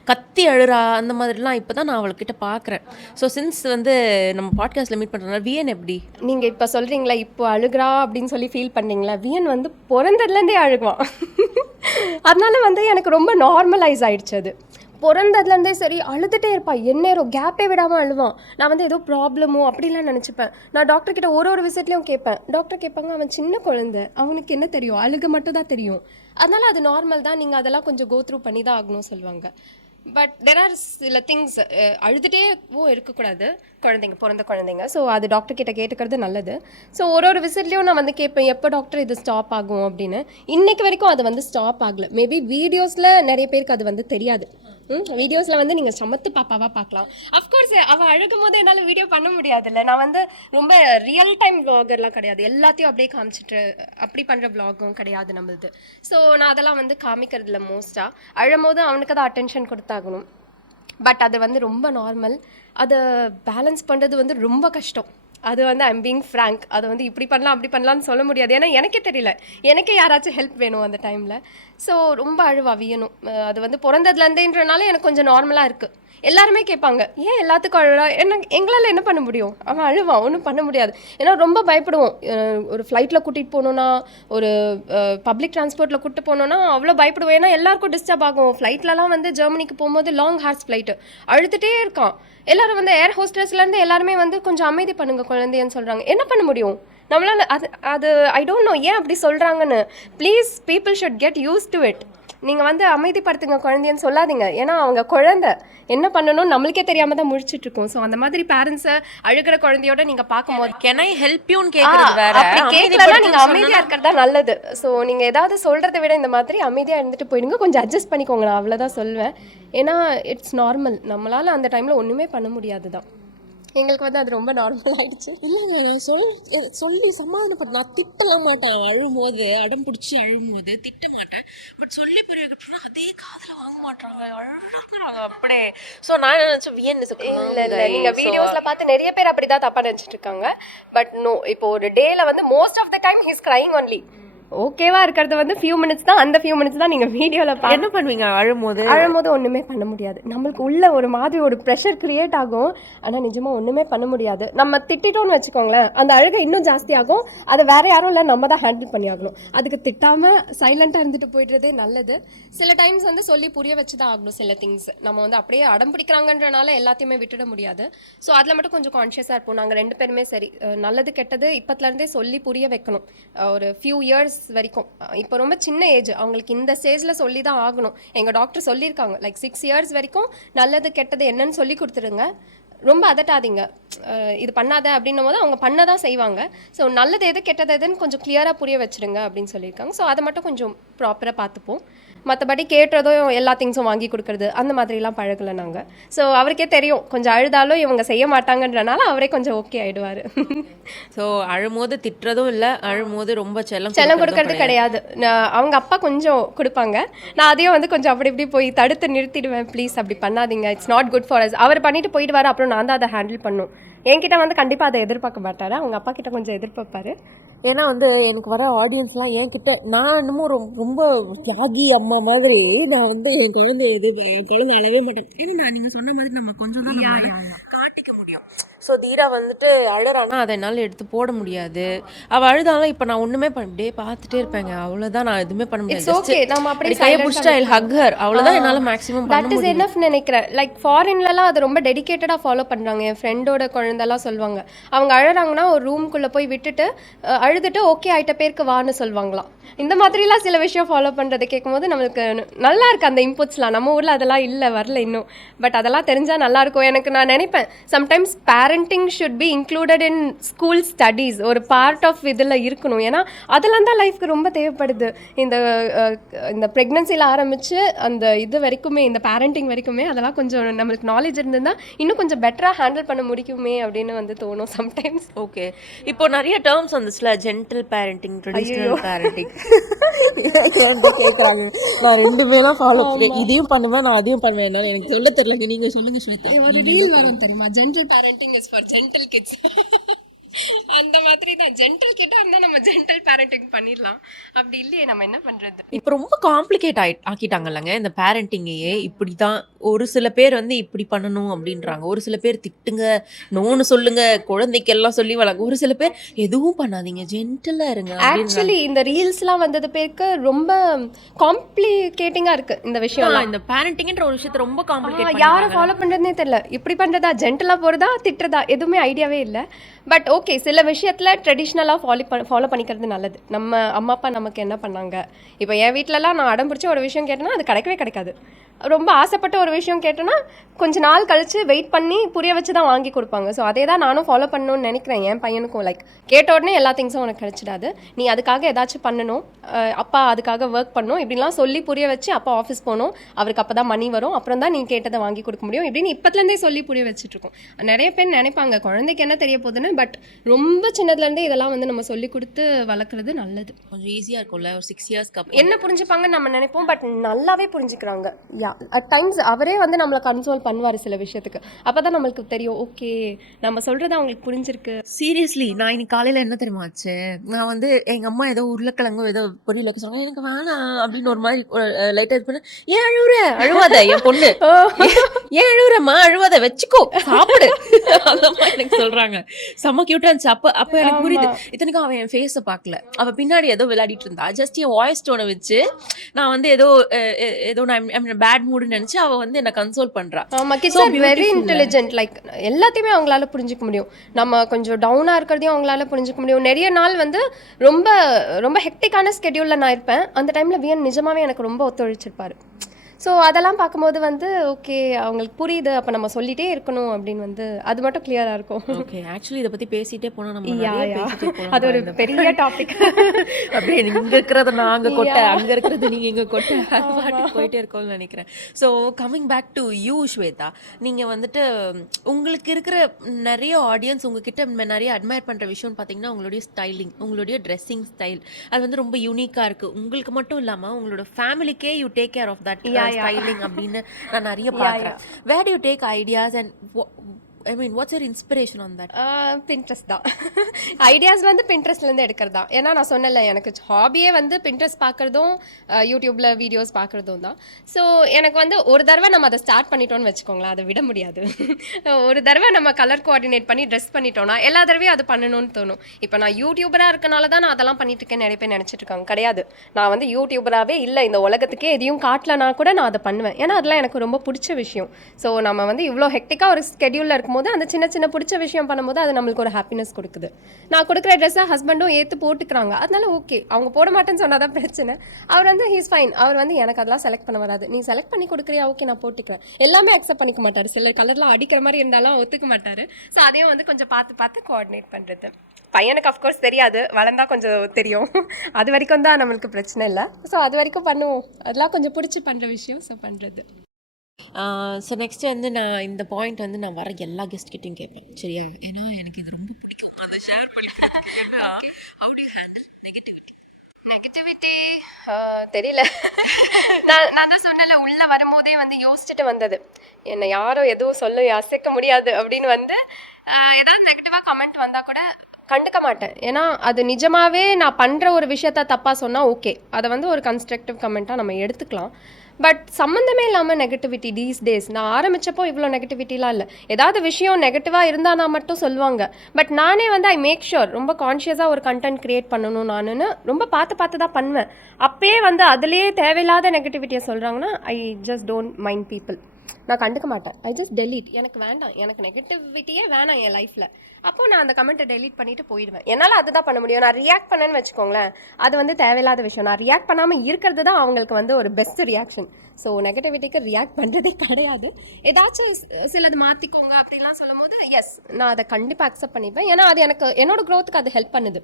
கத்தி அழுறா. அந்த மாதிரிலாம் இப்போ தான் நான் அவள்கிட்ட பார்க்குறேன். ஸோ சின்ஸ் வந்து நம்ம பாட்காஸ்ட்டில் மீட் பண்ணுறதுனால வியன் எப்படி நீங்கள் இப்போ சொல்கிறீங்களா இப்போ அழுகிறா அப்படின்னு சொல்லி ஃபீல் பண்ணீங்களா? வியன் வந்து பிறந்ததுலேருந்தே அழுகுவான். அதனால வந்து எனக்கு ரொம்ப நார்மலைஸ் ஆயிடுச்சு. அது பிறந்ததுலேருந்தே சரி அழுதுகிட்டே இருப்பாள். எந்நேரம் கேப்பே விடாமல் அழுவான். நான் வந்து ஏதோ ப்ராப்ளமோ அப்படிலாம் நினச்சிப்பேன். நான் டாக்டர்கிட்ட ஒரு விசிட்லேயும் கேட்பேன். டாக்டர் கேட்பாங்க, அவன் சின்ன குழந்தை, அவனுக்கு என்ன தெரியும், அழுக மட்டும் தான் தெரியும், அதனால் அது நார்மல் தான், நீங்கள் அதெல்லாம் கொஞ்சம் கோ த்ரூ பண்ணி தான் ஆகணும் சொல்லுவாங்க. பட் தெர் ஆர் சில திங்ஸ் அழுதுகிட்டேவும் இருக்கக்கூடாது பிறந்த குழந்தைங்க. ஸோ அது டாக்டர் கிட்ட கேட்டுக்கிறது நல்லது. ஸோ ஒரு விசிட்லேயும் நான் வந்து கேட்பேன், எப்போ டாக்டர் இது ஸ்டாப் ஆகும் அப்படின்னு. இன்னைக்கு வரைக்கும் அது வந்து ஸ்டாப் ஆகலை. மேபி வீடியோஸில் நிறைய பேருக்கு அது வந்து தெரியாது. வீடியோஸில் வந்து நீங்கள் சமத்து பாப்பாவாக பார்க்கலாம். அஃப்கோர்ஸ் அவள் அழுகும் போது என்னால் வீடியோ பண்ண முடியாதுல்ல. நான் வந்து ரொம்ப ரியல் டைம் வ்ளாகர்லாம் கிடையாது. எல்லாத்தையும் அப்படியே காமிச்சிட்டு அப்படி பண்ணுற வ்ளாகும் கிடையாது நம்மளுது. ஸோ நான் அதெல்லாம் வந்து காமிக்கிறதில்ல மோஸ்ட்டாக. அழும்போது அவனுக்கு தான் அட்டென்ஷன் கொடுத்தாகணும். பட் அது வந்து ரொம்ப நார்மல். அதை பேலன்ஸ் பண்ணுறது வந்து ரொம்ப கஷ்டம். அது வந்து ஐம் பீங் ஃப்ராங்க். அதை வந்து இப்படி பண்ணலாம் அப்படி பண்ணலான்னு சொல்ல முடியாது. ஏன்னா எனக்கே தெரியல, எனக்கே யாராச்சும் ஹெல்ப் வேணும் அந்த டைமில். ஸோ ரொம்ப அழுவா வியணும். அது வந்து பிறந்ததுலேருந்தேன்றனால எனக்கு கொஞ்சம் நார்மலாக இருக்குது. எல்லாருமே கேட்பாங்க, ஏன் எல்லாத்துக்கும் அழுவா? எங்களால் என்ன பண்ண முடியும்? அவன் அழுவான், ஒன்றும் பண்ண முடியாது. ஏன்னா ரொம்ப பயப்படுவோம். ஒரு ஃப்ளைட்டில் கூட்டிகிட்டு போகணுன்னா, ஒரு பப்ளிக் டிரான்ஸ்போர்ட்டில் கூப்பிட்டு போனோன்னா அவ்வளோ பயப்படுவோம். ஏன்னா எல்லாருக்கும் டிஸ்டர்ப் ஆகும். ஃப்ளைட்லலாம் வந்து ஜெர்மனிக்கு போகும்போது லாங் ஹார்ஸ் ஃப்ளைட்டு அழுதுகிட்டே இருக்கான். எல்லாரும் வந்து ஏர் ஹோஸ்டர்ஸ்லேருந்து எல்லாருமே வந்து கொஞ்சம் அமைதி பண்ணுங்க குழந்தைன்னு சொல்கிறாங்க. என்ன பண்ண முடியும் நம்மளால்? அது ஐ டோன்ட் நோ ஏன் அப்படி சொல்கிறாங்கன்னு. Please people should get used to it. நீங்கள் வந்து அமைதிப்படுத்துங்க குழந்தைன்னு சொல்லாதீங்க. ஏன்னா அவங்க குழந்தை என்ன பண்ணணும் நம்மளுக்கே தெரியாமல் தான் முழிச்சிட்ருக்கோம். ஸோ அந்த மாதிரி பேரண்ட்ஸை அழுகிற குழந்தையோட நீங்கள் பார்க்கும்போது கேன் ஐ ஹெல்ப் யூன்னு கேட்குறது வேற. அப்படி கேட்கலன்னா நீங்கள் அமைதியாக இருக்கிறது தான் நல்லது. ஸோ நீங்கள் ஏதாவது சொல்கிறத விட இந்த மாதிரி அமைதியாக இருந்துட்டு போயிடுங்க. கொஞ்சம் அட்ஜஸ்ட் பண்ணிக்கோங்க. நான் அவ்வளோதான் சொல்லுவேன். ஏன்னா இட்ஸ் நார்மல். நம்மளால் அந்த டைமில் ஒன்றுமே பண்ண முடியாது தான். எங்களுக்கு வந்து அது ரொம்ப நார்மல் ஆகிடுச்சு. இல்லைங்க, நான் சொல்லி சமாதானப்பட்ட. நான் திட்டலாம் மாட்டேன். அவன் அழும்போது, அடம் பிடிச்சி அழும்போது திட்ட மாட்டேன். பட் சொல்லி புரிய வைக்கணும்னா அதே காதில் வாங்க மாட்டாங்க, அழுகுறாங்க அப்படியே. ஸோ நான் நினச்சேன் வியன் இல்லை நீங்கள் வீடியோஸில் பார்த்து நிறைய பேர் அப்படி தான் தப்பாக நினச்சிட்டு இருக்காங்க. பட் நோ, இப்போ ஒரு டேயில் வந்து most of the time he's crying only. ஓகேவா இருக்கிறது வந்து ஃபியூ மினிட்ஸ் தான். அந்த ஃபியூ மினிட்ஸ் தான் நீங்கள் வீடியோவில் என்ன பண்ணுவீங்க? அழும்போது ஒன்றுமே பண்ண முடியாது. நம்மளுக்கு உள்ள ஒரு மாதிரி ஒரு ப்ரெஷர் கிரியேட் ஆகும். ஆனால் நிஜமாக ஒன்றுமே பண்ண முடியாது. நம்ம திட்டோன்னு வச்சுக்கோங்களேன், அந்த அழுகை இன்னும் ஜாஸ்தி ஆகும். அதை வேற யாரும் இல்லை, நம்ம தான் ஹேண்டில் பண்ணி ஆகணும். அதுக்கு திட்டாமல் சைலண்ட்டாக இருந்துட்டு போய்டுறதே நல்லது. சில டைம்ஸ் வந்து சொல்லி புரிய வச்சு தான் ஆகணும். சில திங்ஸ் நம்ம வந்து அப்படியே அடம் பிடிக்கிறாங்கன்றனால எல்லாத்தையுமே விட்டுட முடியாது. ஸோ அதில் மட்டும் கொஞ்சம் கான்ஷியஸாக இருப்போம். நாங்கள் 2 பேருமே சரி, நல்லது கெட்டது இப்போத்துலேருந்தே சொல்லி புரிய வைக்கணும். ஒரு ஃபியூ இயர்ஸ் வரைக்கும். இப்போ ரொம்ப சின்ன ஏஜ், அவங்களுக்கு இந்த ஸ்டேஜில் சொல்லி தான் ஆகணும். எங்கள் டாக்டர் சொல்லியிருக்காங்க, லைக் 6 years வரைக்கும் நல்லது கெட்டது என்னன்னு சொல்லி கொடுத்துருங்க. ரொம்ப அதட்டாதீங்க, இது பண்ணாத அப்படின்னும் போது அவங்க பண்ண தான் செய்வாங்க. ஸோ நல்லது எது கெட்டது எதுன்னு கொஞ்சம் கிளியராக புரிய வச்சுடுங்க அப்படின்னு சொல்லியிருக்காங்க. ஸோ அதை மட்டும் கொஞ்சம் ப்ராப்பராக பார்த்துப்போம். மற்றபடி கேட்டதும் எல்லா திங்ஸும் வாங்கி கொடுக்குறது அந்த மாதிரிலாம் பழகலை நாங்கள். ஸோ அவருக்கே தெரியும் கொஞ்சம் அழுதாலும் இவங்க செய்ய மாட்டாங்கன்றனால அவரே கொஞ்சம் ஓகே ஆயிடுவார். ஸோ அழும்போது திட்டுறதும் இல்லை, அழும்போது ரொம்ப செல்லம் கொடுக்கறது கிடையாது. அவங்க அப்பா கொஞ்சம் கொடுப்பாங்க, நான் அதையும் வந்து கொஞ்சம் அப்படி இப்படி போய் தடுத்து நிறுத்திடுவேன். ப்ளீஸ் அப்படி பண்ணாதீங்க, it's not good for us. அவர் பண்ணிட்டு போயிடுவார், அப்புறம் நான் தான் அதை ஹேண்டில் பண்ணும். என்கிட்ட வந்து கண்டிப்பாக அதை எதிர்பார்க்க மாட்டாரு, அவங்க அப்பா கிட்ட கொஞ்சம் எதிர்பார்ப்பாரு. ஏன்னா வந்து எனக்கு வர ஆடியன்ஸ்லாம் என்கிட்ட நான் இன்னமும் ரொம்ப தியாகி அம்மா மாதிரி நான் வந்து என் குழந்தை அழவே மாட்டேன். ஏன்னா நீங்கள் சொன்ன மாதிரி நம்ம கொஞ்சம் தான் காட்டிக்க முடியும். ஸோ தீரா வந்துட்டு அழறானா அதை என்னால் எடுத்து போட முடியாது. அவள் அழுதாலும் இப்போ நான் ஒன்றுமே இப்படியே பார்த்துட்டே இருப்பேங்க, அவ்வளோதான். நான் எதுவுமே பண்ண முடியாது. ஓகே, நம்ம அப்படி கையை பிடிச்சிட்டு ஐ ஹக் ஹர், அவ்வளோதான் என்னால் மேக்ஸிமம் தட் இஸ் எனஃப் நினைக்கிறேன். லைக் ஃபாரின்லலாம் அது ரொம்ப டெடிகேட்டடாக ஃபாலோ பண்ணுறாங்க. என் ஃப்ரெண்டோட குழந்தெல்லாம் சொல்லுவாங்க, அவங்க அழறாங்கன்னா ஒரு ரூம்குள்ளே போய் விட்டுட்டு அழுதுட்டு ஓகே ஆயிட்ட பேருக்கு வான்னு சொல்லுவாங்களாம். இந்த மாதிரிலாம் சில விஷயம் ஃபாலோ பண்ணுறது கேட்கும்போது நம்மளுக்கு நல்லா இருக்குது. அந்த இன்புட்ஸ்லாம் நம்ம ஊரில் அதெல்லாம் இல்லை, வரல இன்னும். பட் அதெல்லாம் தெரிஞ்சால் நல்லாயிருக்கும். எனக்கு நான் நினைப்பேன் sometimes parenting should be included in school studies, ஒரு பார்ட் ஆஃப் இதில் இருக்கணும். ஏன்னா அதெல்லாம் தான் லைஃப்க்கு ரொம்ப தேவைப்படுது. இந்த ப்ரெக்னன்சியில் ஆரம்பித்து அந்த இது வரைக்குமே, இந்த பேரண்டிங் வரைக்குமே அதெல்லாம் கொஞ்சம் நம்மளுக்கு நாலேஜ் இருந்ததுன்னா இன்னும் கொஞ்சம் பெட்டராக ஹேண்டில் பண்ண முடியுமே அப்படின்னு வந்து தோணும் சம்டைம்ஸ். ஓகே, இப்போ நிறைய டேர்ம்ஸ் வந்துச்சுல, ஜென்டில் பேரண்டிங், ட்ரெடிஷ்னல் பேரண்டிங் கேட்குறாங்க. நான் ரெண்டுமேலாம் ஃபாலோ பண்ணுவேன், இதையும் பண்ணுவேன் நான் அதையும் பண்ணுவேன். என்னால் எனக்கு சொல்ல தெரியலங்க, நீங்க சொல்லுங்க ஸ்வேதா. ஒரு ரீல் வரும் தெரியுமா, gentle parenting is for gentle kids. அந்த மாதிரி தான் ஜென்டில் கிட்டா இருந்தால் நம்ம ஜென்டில் பேரண்டிங் பண்ணிடலாம். அப்படி இல்லையே நம்ம என்ன பண்ணுறது? இப்போ ரொம்ப காம்ப்ளிகேட் ஆக்கிட்டாங்கல்லங்க இந்த பேரண்டிங்கையே. இப்படி தான் ஒரு சில பேர் வந்து இப்படி பண்ணணும் அப்படின்றாங்க, ஒரு சில பேர் திட்டுங்க, நோன்னு சொல்லுங்க, குழந்தைக்கெல்லாம் சொல்லி வளங்க, ஒரு சில பேர் எதுவும் பண்ணாதீங்க, ஜென்டிலாக இருங்க. ஆக்சுவலி இந்த ரீல்ஸ்லாம் வந்தது பேருக்கு ரொம்ப காம்ப்ளிகேட்டிங்காக இருக்குது இந்த விஷயம். இந்த பேரண்டிங்ன்ற ஒரு விஷயத்தை ரொம்ப காம்ப்ளிகேட், யாரை ஃபாலோ பண்ணுறதுனே தெரியல. இப்படி பண்ணுறதா, ஜென்டிலாக போகிறதா, திட்டுறதா, எதுவுமே ஐடியாவே இல்லை. பட் ஓகே, சில விஷயத்தில் ட்ரெடிஷ்னலாக ஃபாலோ பண்ணிக்கிறது நல்லது. நம்ம அம்மா அப்பா நமக்கு என்ன பண்ணாங்க, இப்போ என் வீட்டிலலாம் நான் அடம் பிடிச்ச ஒரு விஷயம் கேட்டேன்னா அது கிடைக்கவே கிடைக்காது. ரொம்ப ஆசைப்பட்ட ஒரு விஷயம் கேட்டேன்னா கொஞ்சம் நாள் கழித்து வெயிட் பண்ணி புரிய வச்சு தான் வாங்கி கொடுப்பாங்க. ஸோ அதே தான் நானும் ஃபாலோ பண்ணணும்னு நினைக்கிறேன் என் பையனுக்கும். லைக் கேட்ட உடனே எல்லா திங்ஸும் உனக்கு கிடைச்சிடாது, நீ அதுக்காக ஏதாச்சும் பண்ணணும், அப்பா அதுக்காக ஒர்க் பண்ணணும், இப்படிலாம் சொல்லி புரிய வச்சு அப்பா ஆஃபீஸ் போகணும், அவருக்கு அப்போ தான் மணி வரும், அப்புறம் தான் நீ கேட்டதை வாங்கி கொடுக்க முடியும், இப்படின்னு இப்போத்துலேருந்தே சொல்லி புரிய வச்சுட்ருக்கோம். நிறைய பேர் நினைப்பாங்க குழந்தைக்கு என்ன தெரிய போகுதுன்னு. பட் ரொம்ப சின்னதுலேருந்தே இதெல்லாம் வந்து நம்ம சொல்லி கொடுத்து வளர்க்குறது நல்லது. கொஞ்சம் ஈஸியாக இருக்கும்ல. ஒரு 6 இயர்ஸ்க்கு என்ன புரிஞ்சுப்பாங்கன்னு நம்ம நினைப்போம், பட் நல்லாவே புரிஞ்சுக்கிறாங்க. அட் டைம்ஸ் அவரே வந்து நம்மளை கன்சோல் பண்ணுவார் சில விஷயத்துக்கு. அப்போ தான் நம்மளுக்கு தெரியும் ஓகே நம்ம சொல்கிறது அவங்களுக்கு புரிஞ்சிருக்கு. சீரியஸ்லி நான் இன்னைக்கு காலையில் என்ன தெரியுமா ஆச்சு, நான் வந்து எங்கள் அம்மா ஏதோ உருளைக்கிழங்கும் ஏதோ பொரியல் வைக்க சொன்னாங்க, எனக்கு வேணாம் அப்படின்னு ஒரு மாதிரி லைட்டாக இது பண்ண, ஏன் அழுவுற, அழுவாத என் பொண்ணு, ஏன் அழுவுறம்மா, அழுவாத வச்சுக்கோ சாப்பிடு, அந்த மாதிரி எனக்கு சொல்கிறாங்க. செம்ம கியூட்டாக இருந்துச்சு. அப்போ எனக்கு புரியுது. இத்தனைக்கும் அவன் என் ஃபேஸை பார்க்கல, அவள் பின்னாடி ஏதோ விளையாடிட்டு இருந்தா. ஜஸ்ட் என் வாய்ஸ் டோனை வச்சு நான் வந்து ஏதோ நான் பேட் மூடுன்னு நினச்சி அவள் வந்து என்னை கன்சோல் பண்ணுறா. ஆமாம், kids are very intelligent. Like எல்லாத்தையுமே அவங்களால புரிஞ்சிக்க முடியும். நம்ம கொஞ்சம் டவுனாக இருக்கிறதையும் அவங்களால புரிஞ்சிக்க முடியும். நிறைய நாள் வந்து ரொம்ப ரொம்ப ஹெக்டிக்கான ஸ்கெடியூலில் நான் இருப்பேன். அந்த டைமில் வியன் நிஜமாவே எனக்கு ரொம்ப ஒத்துழைச்சிருப்பார். ஸோ அதெல்லாம் பார்க்கும்போது வந்து ஓகே அவங்களுக்கு புரியுது, அப்போ நம்ம சொல்லிகிட்டே இருக்கணும் அப்படின்னு வந்து அது மட்டும் கிளியராக இருக்கும். ஓகே, ஆக்சுவலி இதை பற்றி பேசிகிட்டே போனால் நம்ம அது ஒரு பெரிய டாபிக். அப்படியே இங்கே இருக்கிறத நான் அங்கே கொட்ட, அங்கே இருக்கிறது நீங்கள் இங்கே கொட்ட, அது பாட்டு போயிட்டே இருக்கோம்னு நினைக்கிறேன். So coming back to you Shweta, நீங்கள் வந்துட்டு உங்களுக்கு இருக்கிற நிறைய ஆடியன்ஸ் உங்ககிட்ட நிறைய அட்மையர் பண்ணுற விஷயம்னு பார்த்தீங்கன்னா உங்களுடைய ஸ்டைலிங், உங்களுடைய ட்ரெஸ்ஸிங் ஸ்டைல், அது வந்து ரொம்ப யூனிக்காக இருக்குது. உங்களுக்கு மட்டும் இல்லாமல் உங்களோட ஃபேமிலிக்கே you take care of that styling அப்படின்னு நான் நிறைய பார்க்குறேன். Where do you take ideas and I mean what's your inspiration on that? Pinterest தான். ஐடியாஸ் வந்து பின்ட்ரெஸ்ட்லேருந்து எடுக்கிறது தான். ஏன்னா நான் சொன்னல எனக்கு ஹாபியே வந்து பின்ட்ரெஸ்ட் பார்க்குறதும் யூடியூப்பில் வீடியோஸ் பார்க்குறதும் தான். ஸோ எனக்கு வந்து ஒரு தடவை நம்ம அதை ஸ்டார்ட் பண்ணிட்டோம்னு வச்சுக்கோங்களேன், அதை விட முடியாது. ஒரு தடவை நம்ம கலர் கோஆர்டினேட் பண்ணி ட்ரெஸ் பண்ணிட்டோம்னா எல்லா தடவையும் அது பண்ணணும்னு தோணும். இப்போ நான் யூடியூபராக இருக்கனால தான் நான் அதெல்லாம் பண்ணிட்டு இருக்கேன் நிறைய பேர் நினச்சிட்டு இருக்காங்க. கிடையாது, நான் வந்து யூடியூபராகவே இல்லை, இந்த உலகத்துக்கே எதையும் காட்டலனா கூட நான் அதை பண்ணுவேன். ஏன்னா அதெல்லாம் எனக்கு ரொம்ப பிடிச்ச விஷயம். ஸோ நம்ம வந்து இவ்வளோ ஹெக்டிக்காக ஒரு ஸ்கெடியூலில் இருக்கும் போது அந்த சின்ன சின்ன பிடிச்ச விஷயம் பண்ணும்போது அது நம்மளுக்கு ஒரு ஹாப்பினஸ் கொடுக்குது. நான் கொடுக்குற ட்ரெஸ்ஸை ஹஸ்பண்டும் ஏற்று போட்டுக்கிறாங்க, அதனால ஓகே. அவங்க போட மாட்டேன்னு சொன்னால் தான் பிரச்சனை. அவர் வந்து ஹீஸ் ஃபைன், அவர் வந்து எனக்கு அதெல்லாம் செலக்ட் பண்ண வராது, நீ செலக்ட் பண்ணி கொடுக்குறியா, ஓகே நான் போட்டுக்கிறேன். எல்லாமே அக்செப்ட் பண்ணிக்க மாட்டார், சில கலர்லாம் அடிக்கிற மாதிரி இருந்தாலும் ஒத்துக்க மாட்டார். ஸோ அதையும் வந்து கொஞ்சம் பார்த்து பார்த்து கோஆர்டினேட் பண்ணுறது. பையனுக்கு அஃப்கோர்ஸ் தெரியாது, வளர்ந்தா கொஞ்சம் தெரியும். அது வரைக்கும் தான் நம்மளுக்கு பிரச்சனை இல்லை. ஸோ அது வரைக்கும் பண்ணுவோம். அதெல்லாம் கொஞ்சம் பிடிச்சி பண்ணுற விஷயம். ஸோ பண்ணுறது. ஸோ நெக்ஸ்ட் வந்து நான் இந்த பாயிண்ட் வந்து நான் வர எல்லா கெஸ்ட் கிட்டையும் கேட்பேன், சரியா? ஏன்னா எனக்கு இது ரொம்ப பிடிக்கும், அதை ஷேர் பண்ணி. How do you handle negativity? Negativity தெரியல. நான் தான் சொன்னல, உள்ள வரும்போதே வந்து யோசிச்சுட்டு வந்தது, என்னை யாரும் எதுவும் சொல்ல அசைக்க முடியாது அப்படின்னு வந்து ஏதாவது நெகட்டிவாக கமெண்ட் வந்தால் கூட கண்டுக்க மாட்டேன். ஏன்னா அது நிஜமாவே நான் பண்ணுற ஒரு விஷயத்த தப்பாக சொன்னால் ஓகே, அதை வந்து ஒரு கன்ஸ்ட்ரக்டிவ் கமெண்ட்டாக நம்ம எடுத்துக்கலாம். பட் சம்மந்தமே இல்லாமல் நெகட்டிவிட்டி தீஸ் டேஸ், நான் ஆரம்பித்தப்போ இவ்வளோ நெகட்டிவிட்டிலாம் இல்லை. ஏதாவது விஷயம் நெகட்டிவாக இருந்தால் நான் மட்டும் சொல்லுவாங்க. பட் நானே வந்து ஐ மேக் ஷுர் ரொம்ப கான்ஷியஸாக ஒரு கண்டென்ட் க்ரியேட் பண்ணணும் நானுன்னு ரொம்ப பார்த்து தான் பண்ணுவேன். அப்பயே வந்து அதுலேயே தேவையில்லாத நெகட்டிவிட்டியை சொல்கிறாங்கன்னா I just don't mind people. நான் கண்டுக்க மாட்டேன். I just delete. எனக்கு வேண்டாம், எனக்கு நெகட்டிவிட்டியே வேணாம் என் லைஃப்பில். அப்போது நான் அந்த கமெண்ட்டை டெலீட் பண்ணிவிட்டு போயிடுவேன். என்னால் அதுதான் பண்ண முடியும். நான் ரியாக்ட் பண்ணேன்னு வச்சுக்கோங்களேன், அது வந்து தேவையில்லாத விஷயம். நான் ரியாக்ட் பண்ணாமல் இருக்கிறது தான் அவங்களுக்கு வந்து ஒரு பெஸ்ட் ரியாக்ஷன். ஸோ நெகட்டிவிட்டிக்கு ரியாக்ட் பண்ணுறதே கிடையாது. ஏதாச்சும் சிலது மாற்றிக்கோங்க அப்படிலாம் சொல்லும் போது எஸ், நான் அதை கண்டிப்பாக அக்செப்ட் பண்ணிப்பேன். ஏன்னா அது எனக்கு என்னோட க்ரோத்துக்கு அது ஹெல்ப் பண்ணுது.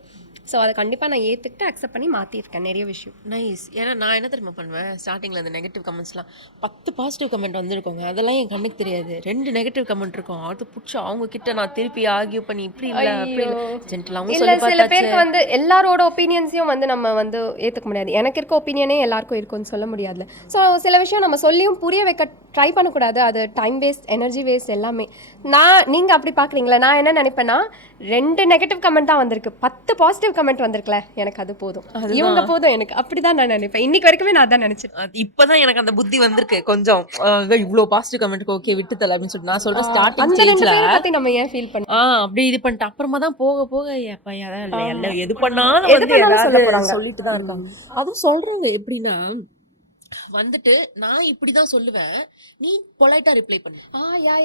ஸோ அதை கண்டிப்பாக நான் ஏற்றுக்கிட்டு அக்செப்ட் பண்ணி மாற்றிருக்கேன் நிறைய விஷயம். நைஸ். ஏன்னா நான் என்ன தெரியுமா பண்ணுவேன், ஸ்டார்டிங்கில் அந்த நெகட்டிவ் கமெண்ட்ஸ்லாம் 10 பாசிட்டிவ் கமெண்ட் வந்திருக்கோங்க, அதெல்லாம் என் கண்ணுக்கு தெரியாது. 2 நெகட்டிவ் கமெண்ட் இருக்கும், அது பிடிச்சி அவங்க கிட்ட நான் திருப்பி ஆர்கியூ பண்ணி இப்படி இல்லை அப்படி இல்லை ஜென்டலாகவும் இல்லை. சொல்லி சில பார்த்தாச்சு. பேருக்கு வந்து எல்லாரோட ஒப்பீனியன்ஸையும் வந்து நம்ம வந்து ஏற்றுக்க முடியாது. எனக்கு இருக்க ஒப்பீனியனே எல்லாருக்கும் இருக்கும்னு சொல்ல முடியாதுல. ஸோ சில விஷயம் நம்ம சொல்லியும் புரிய வைக்க ட்ரை பண்ணக்கூடாது. அது டைம் வேஸ்ட், எனர்ஜி வேஸ்ட் எல்லாமே. நீங்கள் அப்படி பார்க்குறீங்களா? நான் என்ன நினைப்பேன்னா, 2 நெகட்டிவ் கமெண்ட் தான் வந்திருக்கு, 10 பாசிட்டிவ் கமெண்ட் வந்திருக்குல, எனக்கு அது போதும், இவங்க போதும் எனக்கு. அப்படி தான் நான் நினைப்பேன். இன்னைக்கு வரைக்குமே நான் தான் நினைச்சேன். இப்பதான் எனக்கு அந்த புத்தி வந்திருக்கு கொஞ்சம். இவ்வளோ பாசிட்டிவ் கமெண்ட்க்கு ஓகே விட்டுதல அப்படின்னு சொல்லிட்டு நான் சொல்றேன் ஸ்டார்டிங் அந்த 2 ஸ்டேஜ்ல பேரை பற்றி நம்ம ஏன் ஃபீல் பண்ணோம்? அப்படி இது பண்ணிட்டு அப்புறமா தான் போக போக அப்பா அதான் இல்லை எல்லாம் எது பண்ணாலும் எது வந்து பண்ணாலும் சொல்ல ஏதாவது போறாங்க. சொல்லிட்டு தான் இருக்காங்க. அதுவும் சொல்றாங்க எப்படின்னா வந்துட்டு நான் இப்படிதான் சொல்லுவேன், நீ பொலைட்டா ரிப்ளை பண்ணு. Yeah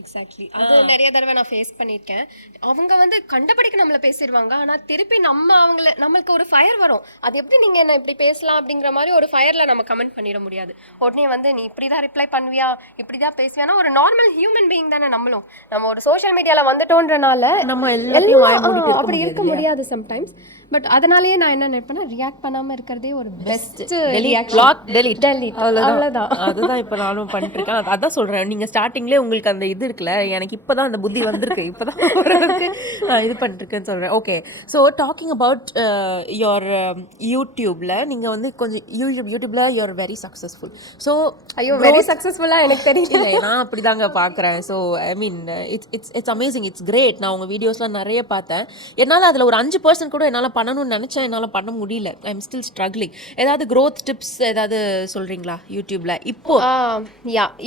exactly. அது நிறைய தடவை நான் ஃபேஸ் பண்ணியிருக்கேன். அவங்க வந்து கண்டபடிக்கு நம்மளை பேசிடுவாங்க, ஆனால் திருப்பி நம்மளுக்கு ஒரு ஃபயர் வரும். அது எப்படி நீங்கள் என்ன இப்படி பேசலாம் அப்படிங்கிற மாதிரி ஒரு ஃபயரில் நம்ம கமெண்ட் பண்ணிட முடியாது. உடனே வந்து நீ இப்படி தான் ரிப்ளை பண்ணுவியா, இப்படி தான் பேசுவியானா, ஒரு நார்மல் ஹியூமன் பீயிங் தானே நம்மளும். நம்ம ஒரு சோஷியல் மீடியாவில் வந்துட்டோன்றனால நம்ம எல்லாம் அப்படி இருக்க முடியாது சம்டைம்ஸ். பட் அதனாலேயே நான் என்ன நினைப்பேன்னா, ரியாக்ட் பண்ணாமல் இருக்கிறதே ஒரு பெஸ்ட் டெலீட். அவ்வளோதான். அதுதான் இப்போ நானும் பண்ணிட்டு இருக்கேன். அதான் சொல்றேன், நீங்க ஸ்டார்டிங்லேயே உங்களுக்கு அந்த இது இருக்குல்ல, எனக்கு இப்பதான் அந்த புத்தி வந்திருக்கு, இப்பதான் இது பண்ணிருக்கேன்னு சொல்றேன். Okay, so talking about your யூடியூப்ல நீங்க வந்து கொஞ்சம் யூடியூப்ல யூஆர் வெரி சக்ஸஸ்ஃபுல். ஸோ ஐயோ, வெரி சக்ஸஸ்ஃபுல்லாக எனக்கு தெரியல. நான் அப்படிதாங்க பார்க்குறேன். So I mean it's amazing, it's great. நான் உங்கள் வீடியோஸ்லாம் நிறைய பார்த்தேன். என்னால் அதில் ஒரு 5% கூட என்னால் பண்ணணும்னு நினச்சேன், என்னால் பண்ண முடியல. I am still struggling. ஏதாவது க்ரோத் டிப்ஸ் ஏதாவது சொல்கிறீங்களா யூடியூப்பில்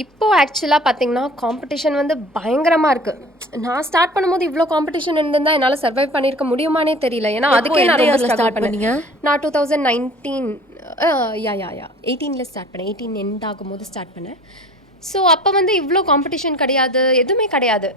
இப்போ ஆக்சுவலாக பார்த்தீங்கன்னா காம்படிஷன் வந்து பயங்கரமாக இருக்குது. நான் ஸ்டார்ட் பண்ணும்போது இவ்வளோ காம்படிஷன் இருந்திருந்தால் என்னால் சர்வைவ் பண்ணியிருக்க முடியுமானே தெரியல. ஏன்னா அதுக்கே நான் ரொம்ப ஸ்டார்ட் பண்ணீங்க. நான் 2019 18ல் ஸ்டார்ட் பண்ணேன். 18 எண்ட் ஆகும்போது ஸ்டார்ட் பண்ணேன். ஸோ அப்போ வந்து இவ்வளோ காம்படிஷன் கிடையாது, எதுவுமே கிடையாது.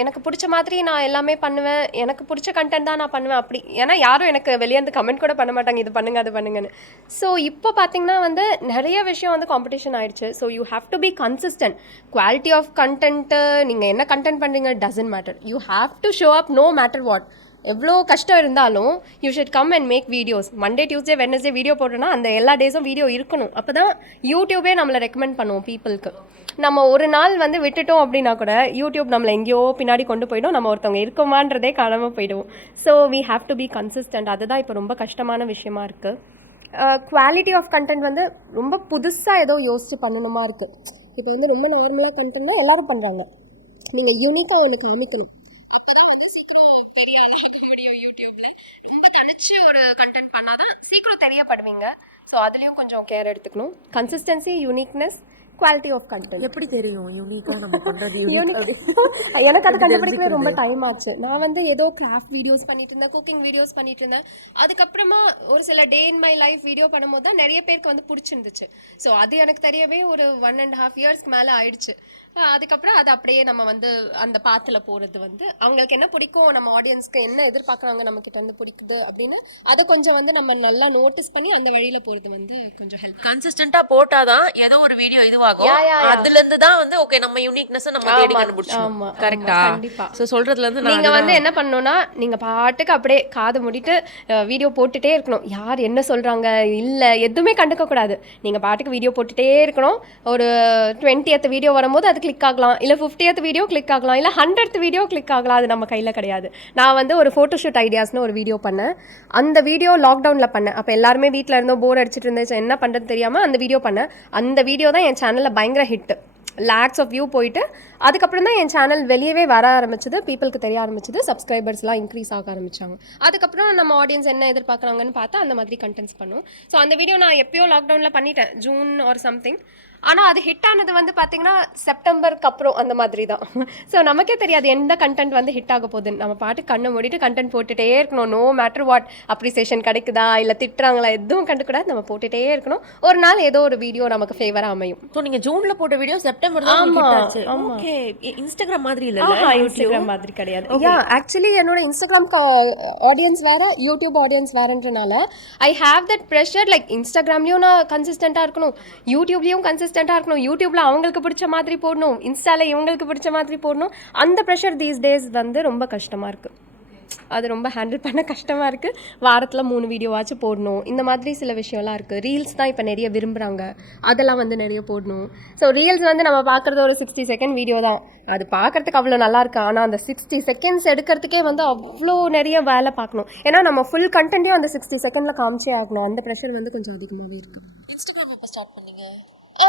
எனக்கு பிடிச்ச மாதிரி நான் எல்லாமே பண்ணுவேன், எனக்கு பிடிச்ச கண்டென்ட் தான் நான் பண்ணுவேன் அப்படி. ஏன்னா யாரும் எனக்கு வெளியே வந்து கமெண்ட் கூட பண்ண மாட்டாங்க, இது பண்ணுங்க அது பண்ணுங்கன்னு. ஸோ இப்போ பார்த்தீங்கன்னா வந்து நிறைய விஷயம் வந்து காம்படிஷன் ஆயிடுச்சு. So you have to be consistent. Quality of content, நீங்கள் என்ன கண்டென்ட் பண்ணுறீங்க doesn't matter. You have to show up no matter what. எவ்வளோ கஷ்டம் இருந்தாலும் you should come and make videos. Monday Tuesday Wednesday video போட்டோன்னா அந்த எல்லா டேஸும் வீடியோ இருக்கணும். அப்போ தான் யூடியூபே நம்மளை ரெக்கமெண்ட் பண்ணுவோம் பீப்புளுக்கு. நம்ம ஒரு நாள் வந்து விட்டுட்டோம் அப்படின்னா கூட யூடியூப் நம்மளை எங்கேயோ பின்னாடி கொண்டு போயிடும், நம்ம ஒருத்தவங்க இருக்கோமான்றதே காணாமல் போயிடுவோம். So we have to be consistent. அதுதான் இப்போ ரொம்ப கஷ்டமான விஷயமா இருக்குது. குவாலிட்டி ஆஃப் கண்டென்ட் வந்து ரொம்ப புதுசாக ஏதோ யோசிச்சு பண்ணணுமா இருக்குது. இப்போ வந்து ரொம்ப நார்மலாக கண்டென்ட்னா எல்லாரும் பண்ணுறாங்க, நீங்கள் யூனிக்காக ஒன்று காமிக்கணும். அப்போதான் வந்து சீக்கிரம் பெரிய ஆளாக முடியும் யூடியூப்பில். ரொம்ப தனிச்சு ஒரு கண்டென்ட் பண்ணாதான் சீக்கிரம் தெரியப்படுவீங்க. ஸோ அதுலேயும் கொஞ்சம் கேர் எடுத்துக்கணும். Consistency, uniqueness, quality of content. எப்படி தெரியும் யூனிக்காக நம்ம பண்ணுறது? எனக்கு அதை கண்டுபிடிக்கவே ரொம்ப டைம் ஆச்சு. நான் வந்து ஏதோ கிராஃப்ட் வீடியோஸ் பண்ணிட்டு இருந்தேன், குக்கிங் வீடியோஸ் பண்ணிட்டு இருந்தேன். அதுக்கப்புறமா ஒரு சில டே இன் மை லைஃப் வீடியோ பண்ணும்போது தான் நிறைய பேருக்கு வந்து பிடிச்சிருந்துச்சு. ஸோ அது எனக்கு தெரியவே ஒரு 1.5 இயர்ஸ்க்கு மேலே ஆயிடுச்சு. அதுக்கப்புறம் அது அப்படியே நம்ம வந்து அந்த பாத்துல போறது வந்து அவங்களுக்கு என்ன பிடிக்கும், நம்ம ஆடியன்ஸ்க்கு என்ன எதிர்பார்க்குறாங்க, நம்ம கிட்ட வந்து பிடிக்குது அப்படின்னு அதை கொஞ்சம் வந்து நம்ம நல்லா நோட்டீஸ் பண்ணி அந்த வழியில போறது வந்து கொஞ்சம் ஹெல்ப். கன்சிஸ்டன்ட்டா போட்டாதான் ஏதோ ஒரு வீடியோ இதுவாகும். அதுல இருந்து தான் வந்து ஓகே நம்ம யூனிக்னஸ் நம்ம தேடி கண்டுபிடிச்சோம். ஆமா, கரெக்டா? கண்டிப்பா. சோ சொல்றதுல இருந்து நீங்க வந்து என்ன பண்ணணும்னா நீங்க பாட்டுக்கு அப்படியே காது மூடிட்டு வீடியோ போட்டுட்டே இருக்கணும். யார் என்ன சொல்றாங்க இல்ல எதுவுமே கண்டுக்க கூடாது. நீங்க பாட்டுக்கு வீடியோ போட்டுட்டே இருக்கணும். ஒரு 20th வீடியோ வரும்போது அது கிளிக் ஆகலாம், இல்ல 50th வீடியோ கிளிக் ஆகலாம், இல்ல 100th வீடியோ கிளிக் ஆகலாம். அது நம்ம கையில கிடையாது. நான் வந்து ஒரு ஃபோட்டோஷூட் ஐடியாஸ்னு ஒரு வீடியோ பண்ணேன். அந்த வீடியோ லாக்டவுன்ல பண்ணேன். அப்ப எல்லாருமே வீட்ல இருந்தோம், போர் அடிச்சிட்டு இருந்துச்சு, என்ன பண்றது தெரியாம அந்த வீடியோ பண்ணேன். அந்த வீடியோ தான் என் சேனல்ல பயங்கர ஹிட். லேக்ஸ் ஆஃப் வியூ போயிட்டு அதுக்கப்புறம் தான் என் சேனல் வெளியவே வர ஆரம்பிச்சது, பீப்புளுக்கு தெரிய ஆரம்பிச்சது, சப்ஸ்கிரைபர்ஸ்லாம் இன்க்ரீஸ் ஆக ஆரம்பிச்சாங்க. அதுக்கப்புறம் நம்ம ஆடியன்ஸ் என்ன எதிர்பார்க்குறாங்கன்னு பார்த்தா அந்த மாதிரி கண்டென்ட்ஸ் பண்ணும். ஸோ அந்த வீடியோ நான் எப்பயோ லாக்டவுனில் பண்ணிட்டேன், ஜூன் ஆர் சம்திங். ஆனால் அது ஹிட் ஆனது வந்து பார்த்தீங்கன்னா செப்டம்பருக்கு அப்புறம் அந்த மாதிரி தான். ஸோ நமக்கே தெரியாது எந்த கண்டென்ட் வந்து ஹிட் ஆக போகுதுன்னு. நம்ம பாட்டு கண்ணை மூடிட்டு கண்டென்ட் போட்டுகிட்டே இருக்கணும். நோ மேட்டர் வாட் அப்ரிசியேஷன் கிடைக்குதா இல்லை திட்டுறாங்களா எதுவும் கண்டுக்கூடாது, நம்ம போட்டுகிட்டே இருக்கணும். ஒரு நாள் ஏதோ ஒரு வீடியோ நமக்கு ஃபேவராக அமையும். ஸோ நீங்க ஜூன்ல போட்ட வீடியோ செப்டம்பர் தான் ஆமா, ஹிட் ஆச்சு. ஆமா. ஓகே, இன்ஸ்டாகிராம் மாதிரி இல்ல, இன்ஸ்டாகிராம் மாதிரி கிடையாது. ஆக்சுவலி என்னோட இன்ஸ்டாகிராம் ஆடியன்ஸ் வேற, யூடியூப் ஆடியன்ஸ் வேறன்றனால I have that pressure. Like இன்ஸ்டாகிராம்லயும் நான் கன்சிஸ்டண்டா இருக்கணும், யூடியூப்லயும் கன்சிஸ்டண்டா இருக்கணும். யூடியூப்ல அவங்களுக்கு பிடிச்ச மாதிரி போடணும், இன்ஸ்டால இவங்களுக்கு பிடிச்ச மாதிரி போடணும். அந்த ப்ரெஷர் தீஸ் டேஸ் வந்து ரொம்ப கஷ்டமா இருக்கு. அது ரொம்ப ஹேண்டில் பண்ண கஷ்டமாக இருக்குது. வாரத்தில் 3 வீடியோவாச்சும் போடணும். இந்த மாதிரி சில விஷயம்லாம் இருக்குது. ரீல்ஸ் தான் இப்போ நிறைய விரும்புகிறாங்க, அதெல்லாம் வந்து நிறைய போடணும். ஸோ ரீல்ஸ் வந்து நம்ம பார்க்குறது ஒரு 60 செகண்ட் வீடியோ தான். அது பார்க்குறதுக்கு அவ்வளோ நல்லா இருக்கு. ஆனால் அந்த 60 செகண்ட்ஸ் எடுக்கிறதுக்கே வந்து அவ்வளோ நிறைய வேலை பார்க்கணும். ஏன்னா நம்ம ஃபுல் கண்டென்ட்டையும் அந்த 60 செகண்டில் காமிச்சே ஆகணும். அந்த ப்ரெஷர் வந்து கொஞ்சம் அதிகமாகவே இருக்குது. இன்ஸ்டாகிராம் எப்போ ஸ்டார்ட் பண்ணீங்க?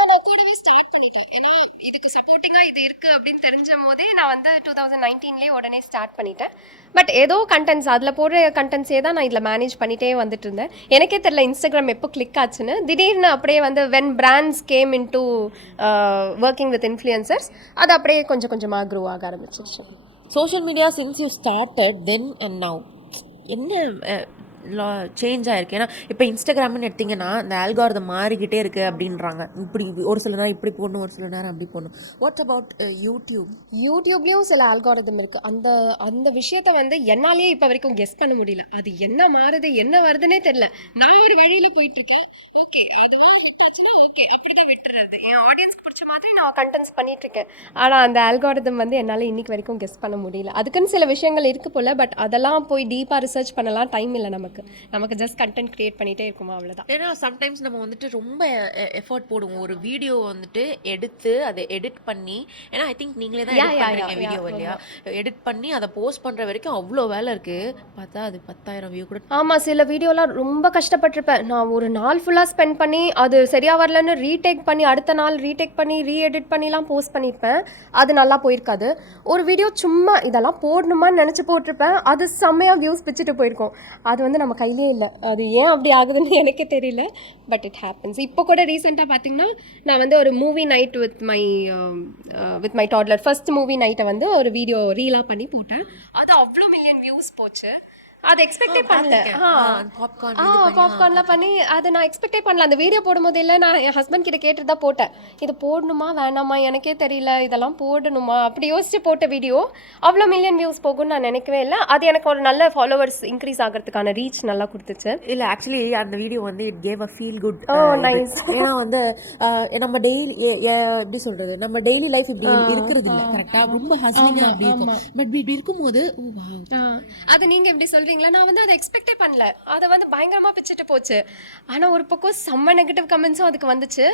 நான் கூடவே ஸ்டார்ட் பண்ணிட்டேன். ஏன்னா இதுக்கு சப்போர்ட்டிங்காக இது இருக்குது அப்படின்னு தெரிஞ்ச போதே நான் வந்து 2019லேயே உடனே ஸ்டார்ட் பண்ணிட்டேன். பட் ஏதோ கண்டென்ட்ஸ் அதில் போடுற கண்டென்ட்ஸே தான் நான் இதில் மேனேஜ் பண்ணிகிட்டே வந்துட்டு இருந்தேன். எனக்கே தெரியல இன்ஸ்டாகிராம் எப்போ கிளிக் ஆச்சுன்னு. திடீர்னு அப்படியே வந்து when brands game in to working with influencers, அது அப்படியே கொஞ்சம் கொஞ்சமாக க்ரோ ஆக ஆரம்பிச்சிருச்சு. Social media since you started then and now என்ன சேஞ்ச் ஆயிருக்கு? ஏன்னா இப்போ இன்ஸ்டாகிராம்னு எடுத்திங்கன்னா இந்த ஆல்காரிதம் மாறிக்கிட்டே இருக்குது அப்படின்றாங்க. இப்படி ஒரு சில நேரம் இப்படி போடணும், ஒரு சில நேரம் அப்படி போடணும். வாட் அபவுட் யூடியூப்லேயும் சில ஆல்காரிதம் இருக்குது. அந்த விஷயத்தை வந்து என்னாலேயே இப்போ வரைக்கும் கெஸ் பண்ண முடியல. அது என்ன மாறுது என்ன வருதுன்னே தெரியல. நான் ஒரு வழியில் போயிட்டுருக்கேன். ஓகே அதுவா ஹிட் ஆச்சுன்னா ஓகே அப்படி தான் விட்டுறது. என் ஆடியன்ஸ்க்கு பிடிச்ச மாதிரி நான் கண்டென்ட்ஸ் பண்ணிகிட்ருக்கேன். ஆனால் அந்த ஆல்காரிதம் வந்து என்னால் இன்னைக்கு வரைக்கும் கெஸ் பண்ண முடியல. அதுக்குன்னு சில விஷயங்கள் இருக்குது போல். பட் அதெல்லாம் போய் டீப்பாக ரிசர்ச் பண்ணலாம் டைம் இல்லை நமக்கு ஜஸ்ட் கண்டென்ட் கிரியேட் பண்ணிட்டே இருக்குமா, அவ்வளவுதான். ஏன்னா சம்டைம்ஸ் நம்ம வந்துட்டு ரொம்ப எஃபர்ட் போடுவோம் ஒரு வீடியோ வந்துட்டு எடுத்து அதை எடிட் பண்ணி. ஏன்னா ஐ திங்க் நீங்களே தான் எடிட் பண்றீங்க வீடியோ இல்லையா? எடிட் பண்ணி அதை போஸ்ட் பண்ற வரைக்கும் அவ்வளோ வேலை இருக்கு. பார்த்தா அது 10,000 வியூ கூட. ஆமா, சில வீடியோலாம் ரொம்ப கஷ்டப்பட்டிருப்பேன். நான் ஒரு நாள் ஃபுல்லா ஸ்பெண்ட் பண்ணி அது சரியா வரலன்னு ரீடேக் பண்ணி அடுத்த நாள் ரீடேக் பண்ணி ரீஎடிட் பண்ணிலாம் போஸ்ட் பண்ணியிருப்பேன். அது நல்லா போயிருக்காது. ஒரு வீடியோ சும்மா இதெல்லாம் போடணுமான்னு நினச்சி போட்டிருப்பேன், அது செம்மையா வியூஸ் பிச்சுட்டு போயிருக்கோம். அது வந்து நம்ம கையிலே இல்லை. அது ஏன் அப்படி ஆகுதுன்னு எனக்கே தெரியல. But it happens. இப்போ கூட ரீசெண்டாக பார்த்தீங்கன்னா நான் வந்து ஒரு movie night with my toddler, first movie நைட்டை வந்து ஒரு வீடியோ ரீலாக பண்ணி போட்டேன். அது அவ்வளோ மில்லியன் வியூஸ் போச்சு. அது எக்ஸ்பெக்டே பண்ணல. பாப்கார்ன்லாம் பண்ணி அதை நான் எக்ஸ்பெக்டே பண்ணல. அந்த வீடியோ போடும்போது இல்லை, நான் என் ஹஸ்பண்ட் கிட்ட கேட்டு தான் போட்டேன், இது போடணுமா வேணாமா எனக்கே தெரியல, இதெல்லாம் போடணுமா அப்படி யோசிச்சு போட்ட வீடியோ அவ்வளோ மில்லியன் வியூஸ் போகும்னு நான் நினைக்கவே இல்லை. அது எனக்கு ஒரு நல்ல ஃபாலோவர்ஸ் இன்க்ரீஸ் ஆகிறதுக்கான ரீச் நல்லா கொடுத்துச்சு. இல்லை ஆக்சுவலி அந்த வீடியோ வந்து it gave a feel good. Nice. ஏன்னா வந்து நம்ம டெய்லி எப்படி சொல்றது, நம்ம டெய்லி லைஃப் இப்படி இருக்கிறது இல்லை கரெக்டாக, ரொம்ப ஹஸ்லிங்காக அப்படி இருக்கும். பட் இப்படி இருக்கும்போது அது நீங்கள் எப்படி சொல்றீங்களா? நான் வந்து அதை எக்ஸ்பெக்டே பண்ணல. அதை வந்து பயங்கரமாக பிச்சுட்டு போச்சு. ஆனால் ஒரு பக்கம் செம்ம நெகட்டிவ் கமெண்ட்ஸும் அதுக்கு வந்துச்சு.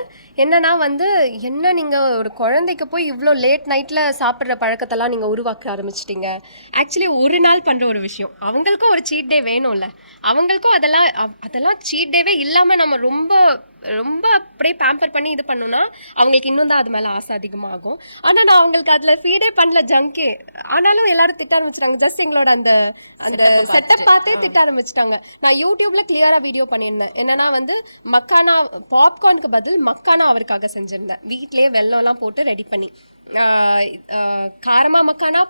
என்னன்னா வந்து என்ன நீங்கள் ஒரு குழந்தைக்கு போய் இவ்வளோ லேட் நைட்டில் சாப்பிட்ற பழக்கத்தெல்லாம் நீங்கள் உருவாக்க ஆரம்பிச்சிட்டிங்க. ஆக்சுவலி ஒரு நாள் பண்ணுற ஒரு விஷயம், அவங்களுக்கும் ஒரு சீட் டே வேணும்ல. அவங்களுக்கும் அதெல்லாம் சீட் டேவே இல்லாமல் நம்ம ரொம்ப அப்படியே பேம்பர் பண்ணி இது பண்ணோம்னா அவங்களுக்கு இன்னும் தான் அது மேலே ஆசை அதிகமாகும். ஆனால் நான் அவங்களுக்கு அதில் ஃபீடே பண்ணல, ஜங்கே. ஆனாலும் எல்லாரும் திட்ட ஆரம்பிச்சிட்டாங்க. ஜஸ்ட் எங்களோட அந்த செட்டப் பார்த்தே திட்ட ஆரம்பிச்சிட்டாங்க. நான் யூடியூப்ல கிளியரா வீடியோ பண்ணியிருந்தேன். என்னன்னா வந்து மக்கானா பாப்கார்னுக்கு பதில் மக்கானா அவருக்காக செஞ்சிருந்தேன். வீட்லயே வெல்லம்லாம் போட்டு ரெடி பண்ணி காரமா மக்கானா,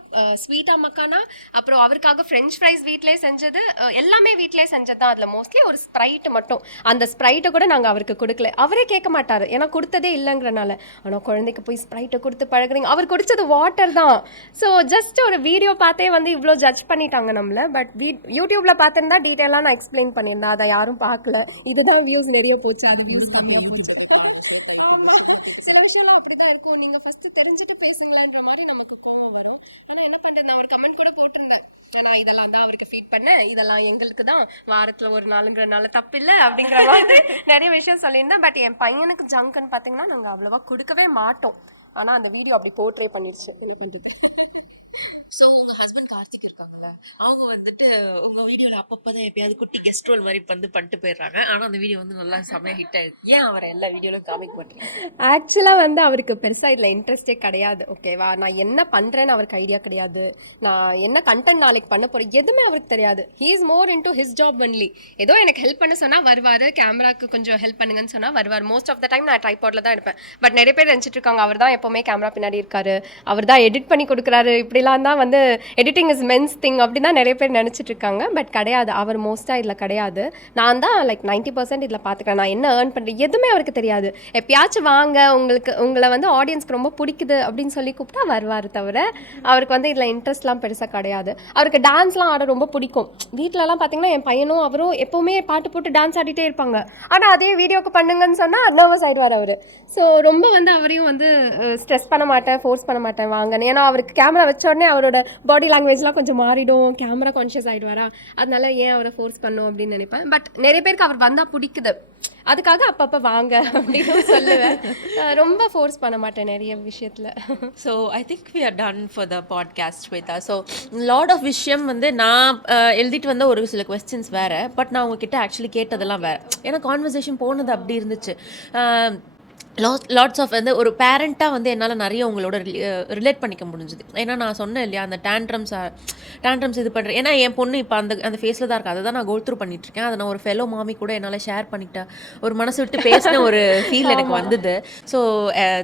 ஸ்வீட்டா மக்கானா, அப்புறம் அவருக்காக ஃப்ரெஞ்ச் ஃப்ரைஸ் வீட்டிலே செஞ்சது, எல்லாமே வீட்டிலே செஞ்சது தான். அதில் மோஸ்ட்லி ஒரு ஸ்ப்ரைட் மட்டும், அந்த ஸ்ப்ரைட்டை கூட நாங்கள் அவருக்கு கொடுக்கல. அவரே கேட்க மாட்டார், ஏன்னா கொடுத்ததே இல்லைங்கிறனால. ஆனால் குழந்தைக்கு போய் ஸ்ப்ரைட்டை கொடுத்து பழகுறீங்க. அவர் குடிச்சது வாட்டர் தான். ஸோ ஜஸ்ட் ஒரு வீடியோ பார்த்தே வந்து இவ்வளோ ஜட்ஜ் பண்ணிட்டாங்க நம்மளை. பட் யூடியூப்ல பார்த்துருந்தா டீட்டெயிலாக நான் எக்ஸ்பிளைன் பண்ணியிருந்தேன், அதை யாரும் பார்க்கல. இதுதான் வியூஸ் நிறைய போச்சு, அது வியூஸ் கம்மியாக போச்சு. சில விஷயம்லாம் அப்படிதான் இருக்கும். நீங்க ஃபர்ஸ்ட் தெரிஞ்சுட்டு பேசுங்களான்ற மாதிரி நமக்கு கோவம் வரும். ஆனா என்ன பண்றது, நான் ஒரு கமெண்ட் கூட போட்டிருந்தேன், நான் இதெல்லாம் தான் அவருக்கு ஃபீட் பண்ணேன், இதெல்லாம் எங்களுக்கு தான், வாரத்துல ஒரு நாளுங்கிறனால தப்பு இல்லை அப்படிங்கிற மாதிரி நிறைய விஷயம் சொல்லியிருந்தேன். பட் என் பையனுக்கு ஜங்க்னு பார்த்தீங்கன்னா நாங்கள் அவ்வளோவா கொடுக்கவே மாட்டோம். ஆனா அந்த வீடியோ அப்படி போர்ட்ரே பண்ணிருச்சு. ஸோ உங்கள் ஹஸ்பண்ட் கார்த்திக் இருக்காங்கல்ல, அவங்க வந்துட்டு உங்கள் வீடியோவில் அப்பப்போதான் எப்பயாவது குட்டி கெஸ்ட் ரோல் மாதிரி பண்ணிட்டு போயிடுறாங்க. ஆனால் அந்த வீடியோ வந்து நல்லா செம்மையாக ஹிட் ஆயிடுது. ஏன் அவரை எல்லா வீடியோவிலும் காமிக்க மாட்டேங்க? ஆக்சுவலாக வந்து அவருக்கு பெருசாக இதில் இன்ட்ரெஸ்டே கிடையாது. ஓகேவா, நான் என்ன பண்ணுறேன்னு அவருக்கு ஐடியா கிடையாது, நான் என்ன கண்டென்ட் நாளைக்கு பண்ண போகிறேன் எதுவுமே அவருக்கு தெரியாது. He is more into his job only. ஏதோ எனக்கு ஹெல்ப் பண்ண சொன்னால் வருவார், கேமராக்கு கொஞ்சம் ஹெல்ப் பண்ணுங்கன்னு சொன்னால் வருவார். மோஸ்ட் ஆஃப் த டைம் நான் ட்ரைபாடில் தான் இருப்பேன். பட் நிறைய பேர் நினச்சிட்டு இருக்காங்க அவர் தான் எப்போவுமே கேமரா பின்னாடி இருக்காரு, அவர் தான் எடிட் பண்ணி கொடுக்குறாரு, இப்படிலாம் தான் வந்து எடிட்டிங் இஸ் மென்ஸ் திங் அப்படி தான் நிறைய பேர் நினச்சிட்டு இருக்காங்க. பட் கிடையாது, அவர் மோஸ்ட்டாக இதில் கிடையாது. நான் தான் லைக் 90% இதில் பார்த்துக்கிறேன். நான் என்ன ஏர்ன் பண்ணுறேன் எதுவுமே அவருக்கு தெரியாது. எப்பயாச்சும் வாங்க, உங்களை வந்து ஆடியன்ஸ்க்கு ரொம்ப பிடிக்குது அப்படின்னு சொல்லி கூப்பிட்டா வருவார். தவிர அவருக்கு வந்து இதில் இன்ட்ரெஸ்ட்லாம் பெருசாக கிடையாது. அவருக்கு டான்ஸ்லாம் ஆட ரொம்ப பிடிக்கும். வீட்டிலலாம் பார்த்தீங்கன்னா என் பையனும் அவரும் எப்போவுமே பாட்டு போட்டு டான்ஸ் ஆடிட்டே இருப்பாங்க. ஆனால் அதே வீடியோக்கு பண்ணுங்கன்னு சொன்னால் நர்வஸ் ஆகிடுவார் அவர். ஸோ ரொம்ப வந்து அவரையும் வந்து ஸ்ட்ரெஸ் பண்ண மாட்டேன், ஃபோர்ஸ் பண்ண மாட்டேன் வாங்கன்னு. ஏன்னா அவருக்கு கேமரா வச்ச உடனே அவரோட பாடி லாங்குவேஜ்லாம் கொஞ்சம் மாறிடும், கேமரா கான்ஷியஸ் ஆகிடுவாரா, அதனால ஏன் அவரை ஃபோர்ஸ் பண்ணும் அப்படின்னு நினைப்பேன். பட் நிறைய பேருக்கு அவர் வந்தால் பிடிக்குது, அதுக்காக அப்பப்போ வாங்க அப்படின்னு சொல்லுவேன். ரொம்ப ஃபோர்ஸ் பண்ண மாட்டேன் நிறைய விஷயத்தில். So I think we are done for the podcast Shweta. So lot of விஷயம் வந்து நான் எழுதிட்டு வந்த ஒரு சில கொஸ்டின்ஸ் வேறு, பட் நான் உங்ககிட்ட ஆக்சுவலி கேட்டதெல்லாம் வேறு. ஏன்னா கான்வர்சேஷன் போனது அப்படி இருந்துச்சு. லாட்ஸ் ஆஃப் வந்து ஒரு பேரண்ட்டாக வந்து என்னால் நிறைய உங்களோட ரிலேட் பண்ணிக்க முடிஞ்சுது. ஏன்னா நான் சொன்னேன் இல்லையா, அந்த டேண்ட்ரம்ஸ் இது பண்ணுறேன். ஏன்னா என் பொண்ணு இப்போ அந்த ஃபேஸில் தான் இருக்கா, அதை தான் நான் கோ த்ரூ பண்ணிட்டுருக்கேன். அதை நான் ஒரு ஃபெலோ மாமி கூட என்னால் ஷேர் பண்ணிட்டேன், ஒரு மனசு விட்டு பேசின ஒரு ஃபீல் எனக்கு வந்தது. ஸோ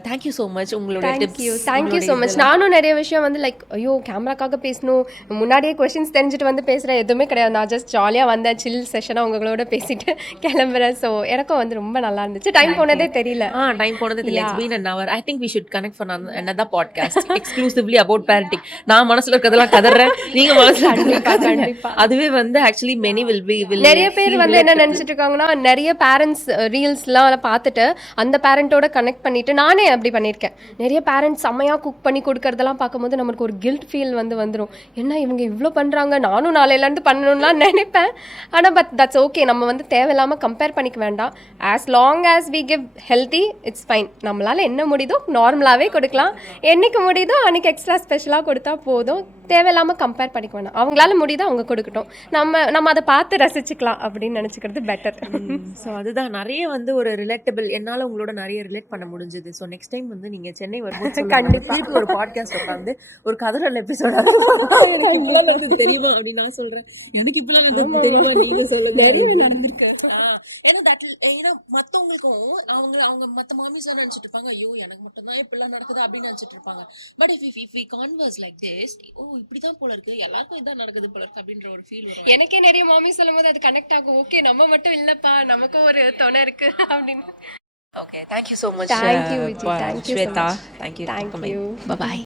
தேங்க்யூ ஸோ மச் உங்களோட டிப்ஸ். Thank you so much. நானும் நிறைய விஷயம் வந்து லைக் ஐயோ கேமராக்காக பேசணும், முன்னாடியே கொஸ்டின்ஸ் தெரிஞ்சுட்டு வந்து பேசுகிறேன் எதுவுமே கிடையாது. நான் ஜஸ்ட் ஜாலியாக வந்தேன், சில் செஷனாக உங்களோட பேசிட்டு கிளம்புறேன். ஸோ எனக்கும் வந்து ரொம்ப நல்லா இருந்துச்சு, டைம் போனதே தெரியல. டைம் போனது தெரியல. It's been an hour. I think we should connect for another podcast exclusively about parenting. நான் மனசுல இருக்கதெல்லாம் கதறேன், நீங்க மனசுல கண்டிப்பா. அதுவே வந்து actually many will நிறைய பேர் வந்து என்ன நினைச்சிட்டு இருக்காங்கன்னா, நிறைய பேரண்ட்ஸ் ரீல்ஸ்லாம் பார்த்துட்டு அந்த பேரண்டோட கனெக்ட் பண்ணிட்டு, நானே அப்படி பண்ணியிருக்கேன். நிறைய பேரண்ட்ஸ் செம்மையா குக் பண்ணி கொடுக்கறதெல்லாம் பார்க்கும்போது நமக்கு ஒரு கில்ட் ஃபீல் வந்துடும். என்ன இவங்க இவ்வளோ பண்றாங்க, நானும் நாளையிலேருந்து பண்ணணும்லாம் நினைப்பேன். ஆனால் பட் தட்ஸ் ஓகே, நம்ம வந்து தேவையில்லாமல் கம்பேர் பண்ணிக்க வேண்டாம். As long as we give healthy it's fine. நம்மளால் என்ன முடியுதோ நார்மலாகவே கொடுக்கலாம், என்னைக்கு முடியுதோ அன்றைக்கி எக்ஸ்ட்ரா ஸ்பெஷலாக கொடுத்தா போதும். தேவையில்லாமல் கம்பேர் பண்ணிக்க வேணாம். அவங்களால முடியுதோ அவங்க கொடுக்கட்டும், நம்ம அதை பார்த்து ரசிச்சுக்கலாம் அப்படின்னு நினச்சிக்கிறது பெட்டர். ஸோ அதுதான் நிறைய வந்து ஒரு ரிலேட்டபிள், என்னால் உங்களோட நிறைய ரிலேட் பண்ண முடிஞ்சது. ஸோ நெக்ஸ்ட் டைம் வந்து நீங்கள் சென்னை வரும்போது கண்டிப்பாக ஒரு பாட்காஸ்ட் உட்காந்து ஒரு கதறல் எபிசோட் தெரியுமா அப்படின்னு நான் சொல்கிறேன். எனக்கு இப்பெல்லாம் தெரியுமா, நீங்கள் சொல்லுங்க. நிறைய நடந்திருக்கு. ஏன்னா மற்றவங்களுக்கும் அவங்க மற்ற மாமிஸ் நினச்சிட்டு இருப்பாங்க, ஐயோ எனக்கு மட்டும் தான் இப்படிலாம் நடக்குது அப்படின்னு நினச்சிட்டு இருப்பாங்க. But if we converse like this, ஓ இப்படிதான் போல இருக்கு, எல்லாருக்கும் இதான் நடக்குது போல இருக்கு அப்படின்ற ஒரு ஃபீல் வரும். எனக்கே நிறைய மாமி சொல்லும் போது அது கனெக்ட் ஆகும். ஓகே நம்ம மட்டும் இல்லப்பா, நமக்கும் ஒரு துணை இருக்கு அப்படின்னு. Okay, thank you so much. Thank you, Vijay. Thank you, Shweta. so much. Thank you. Thank you. Bye bye.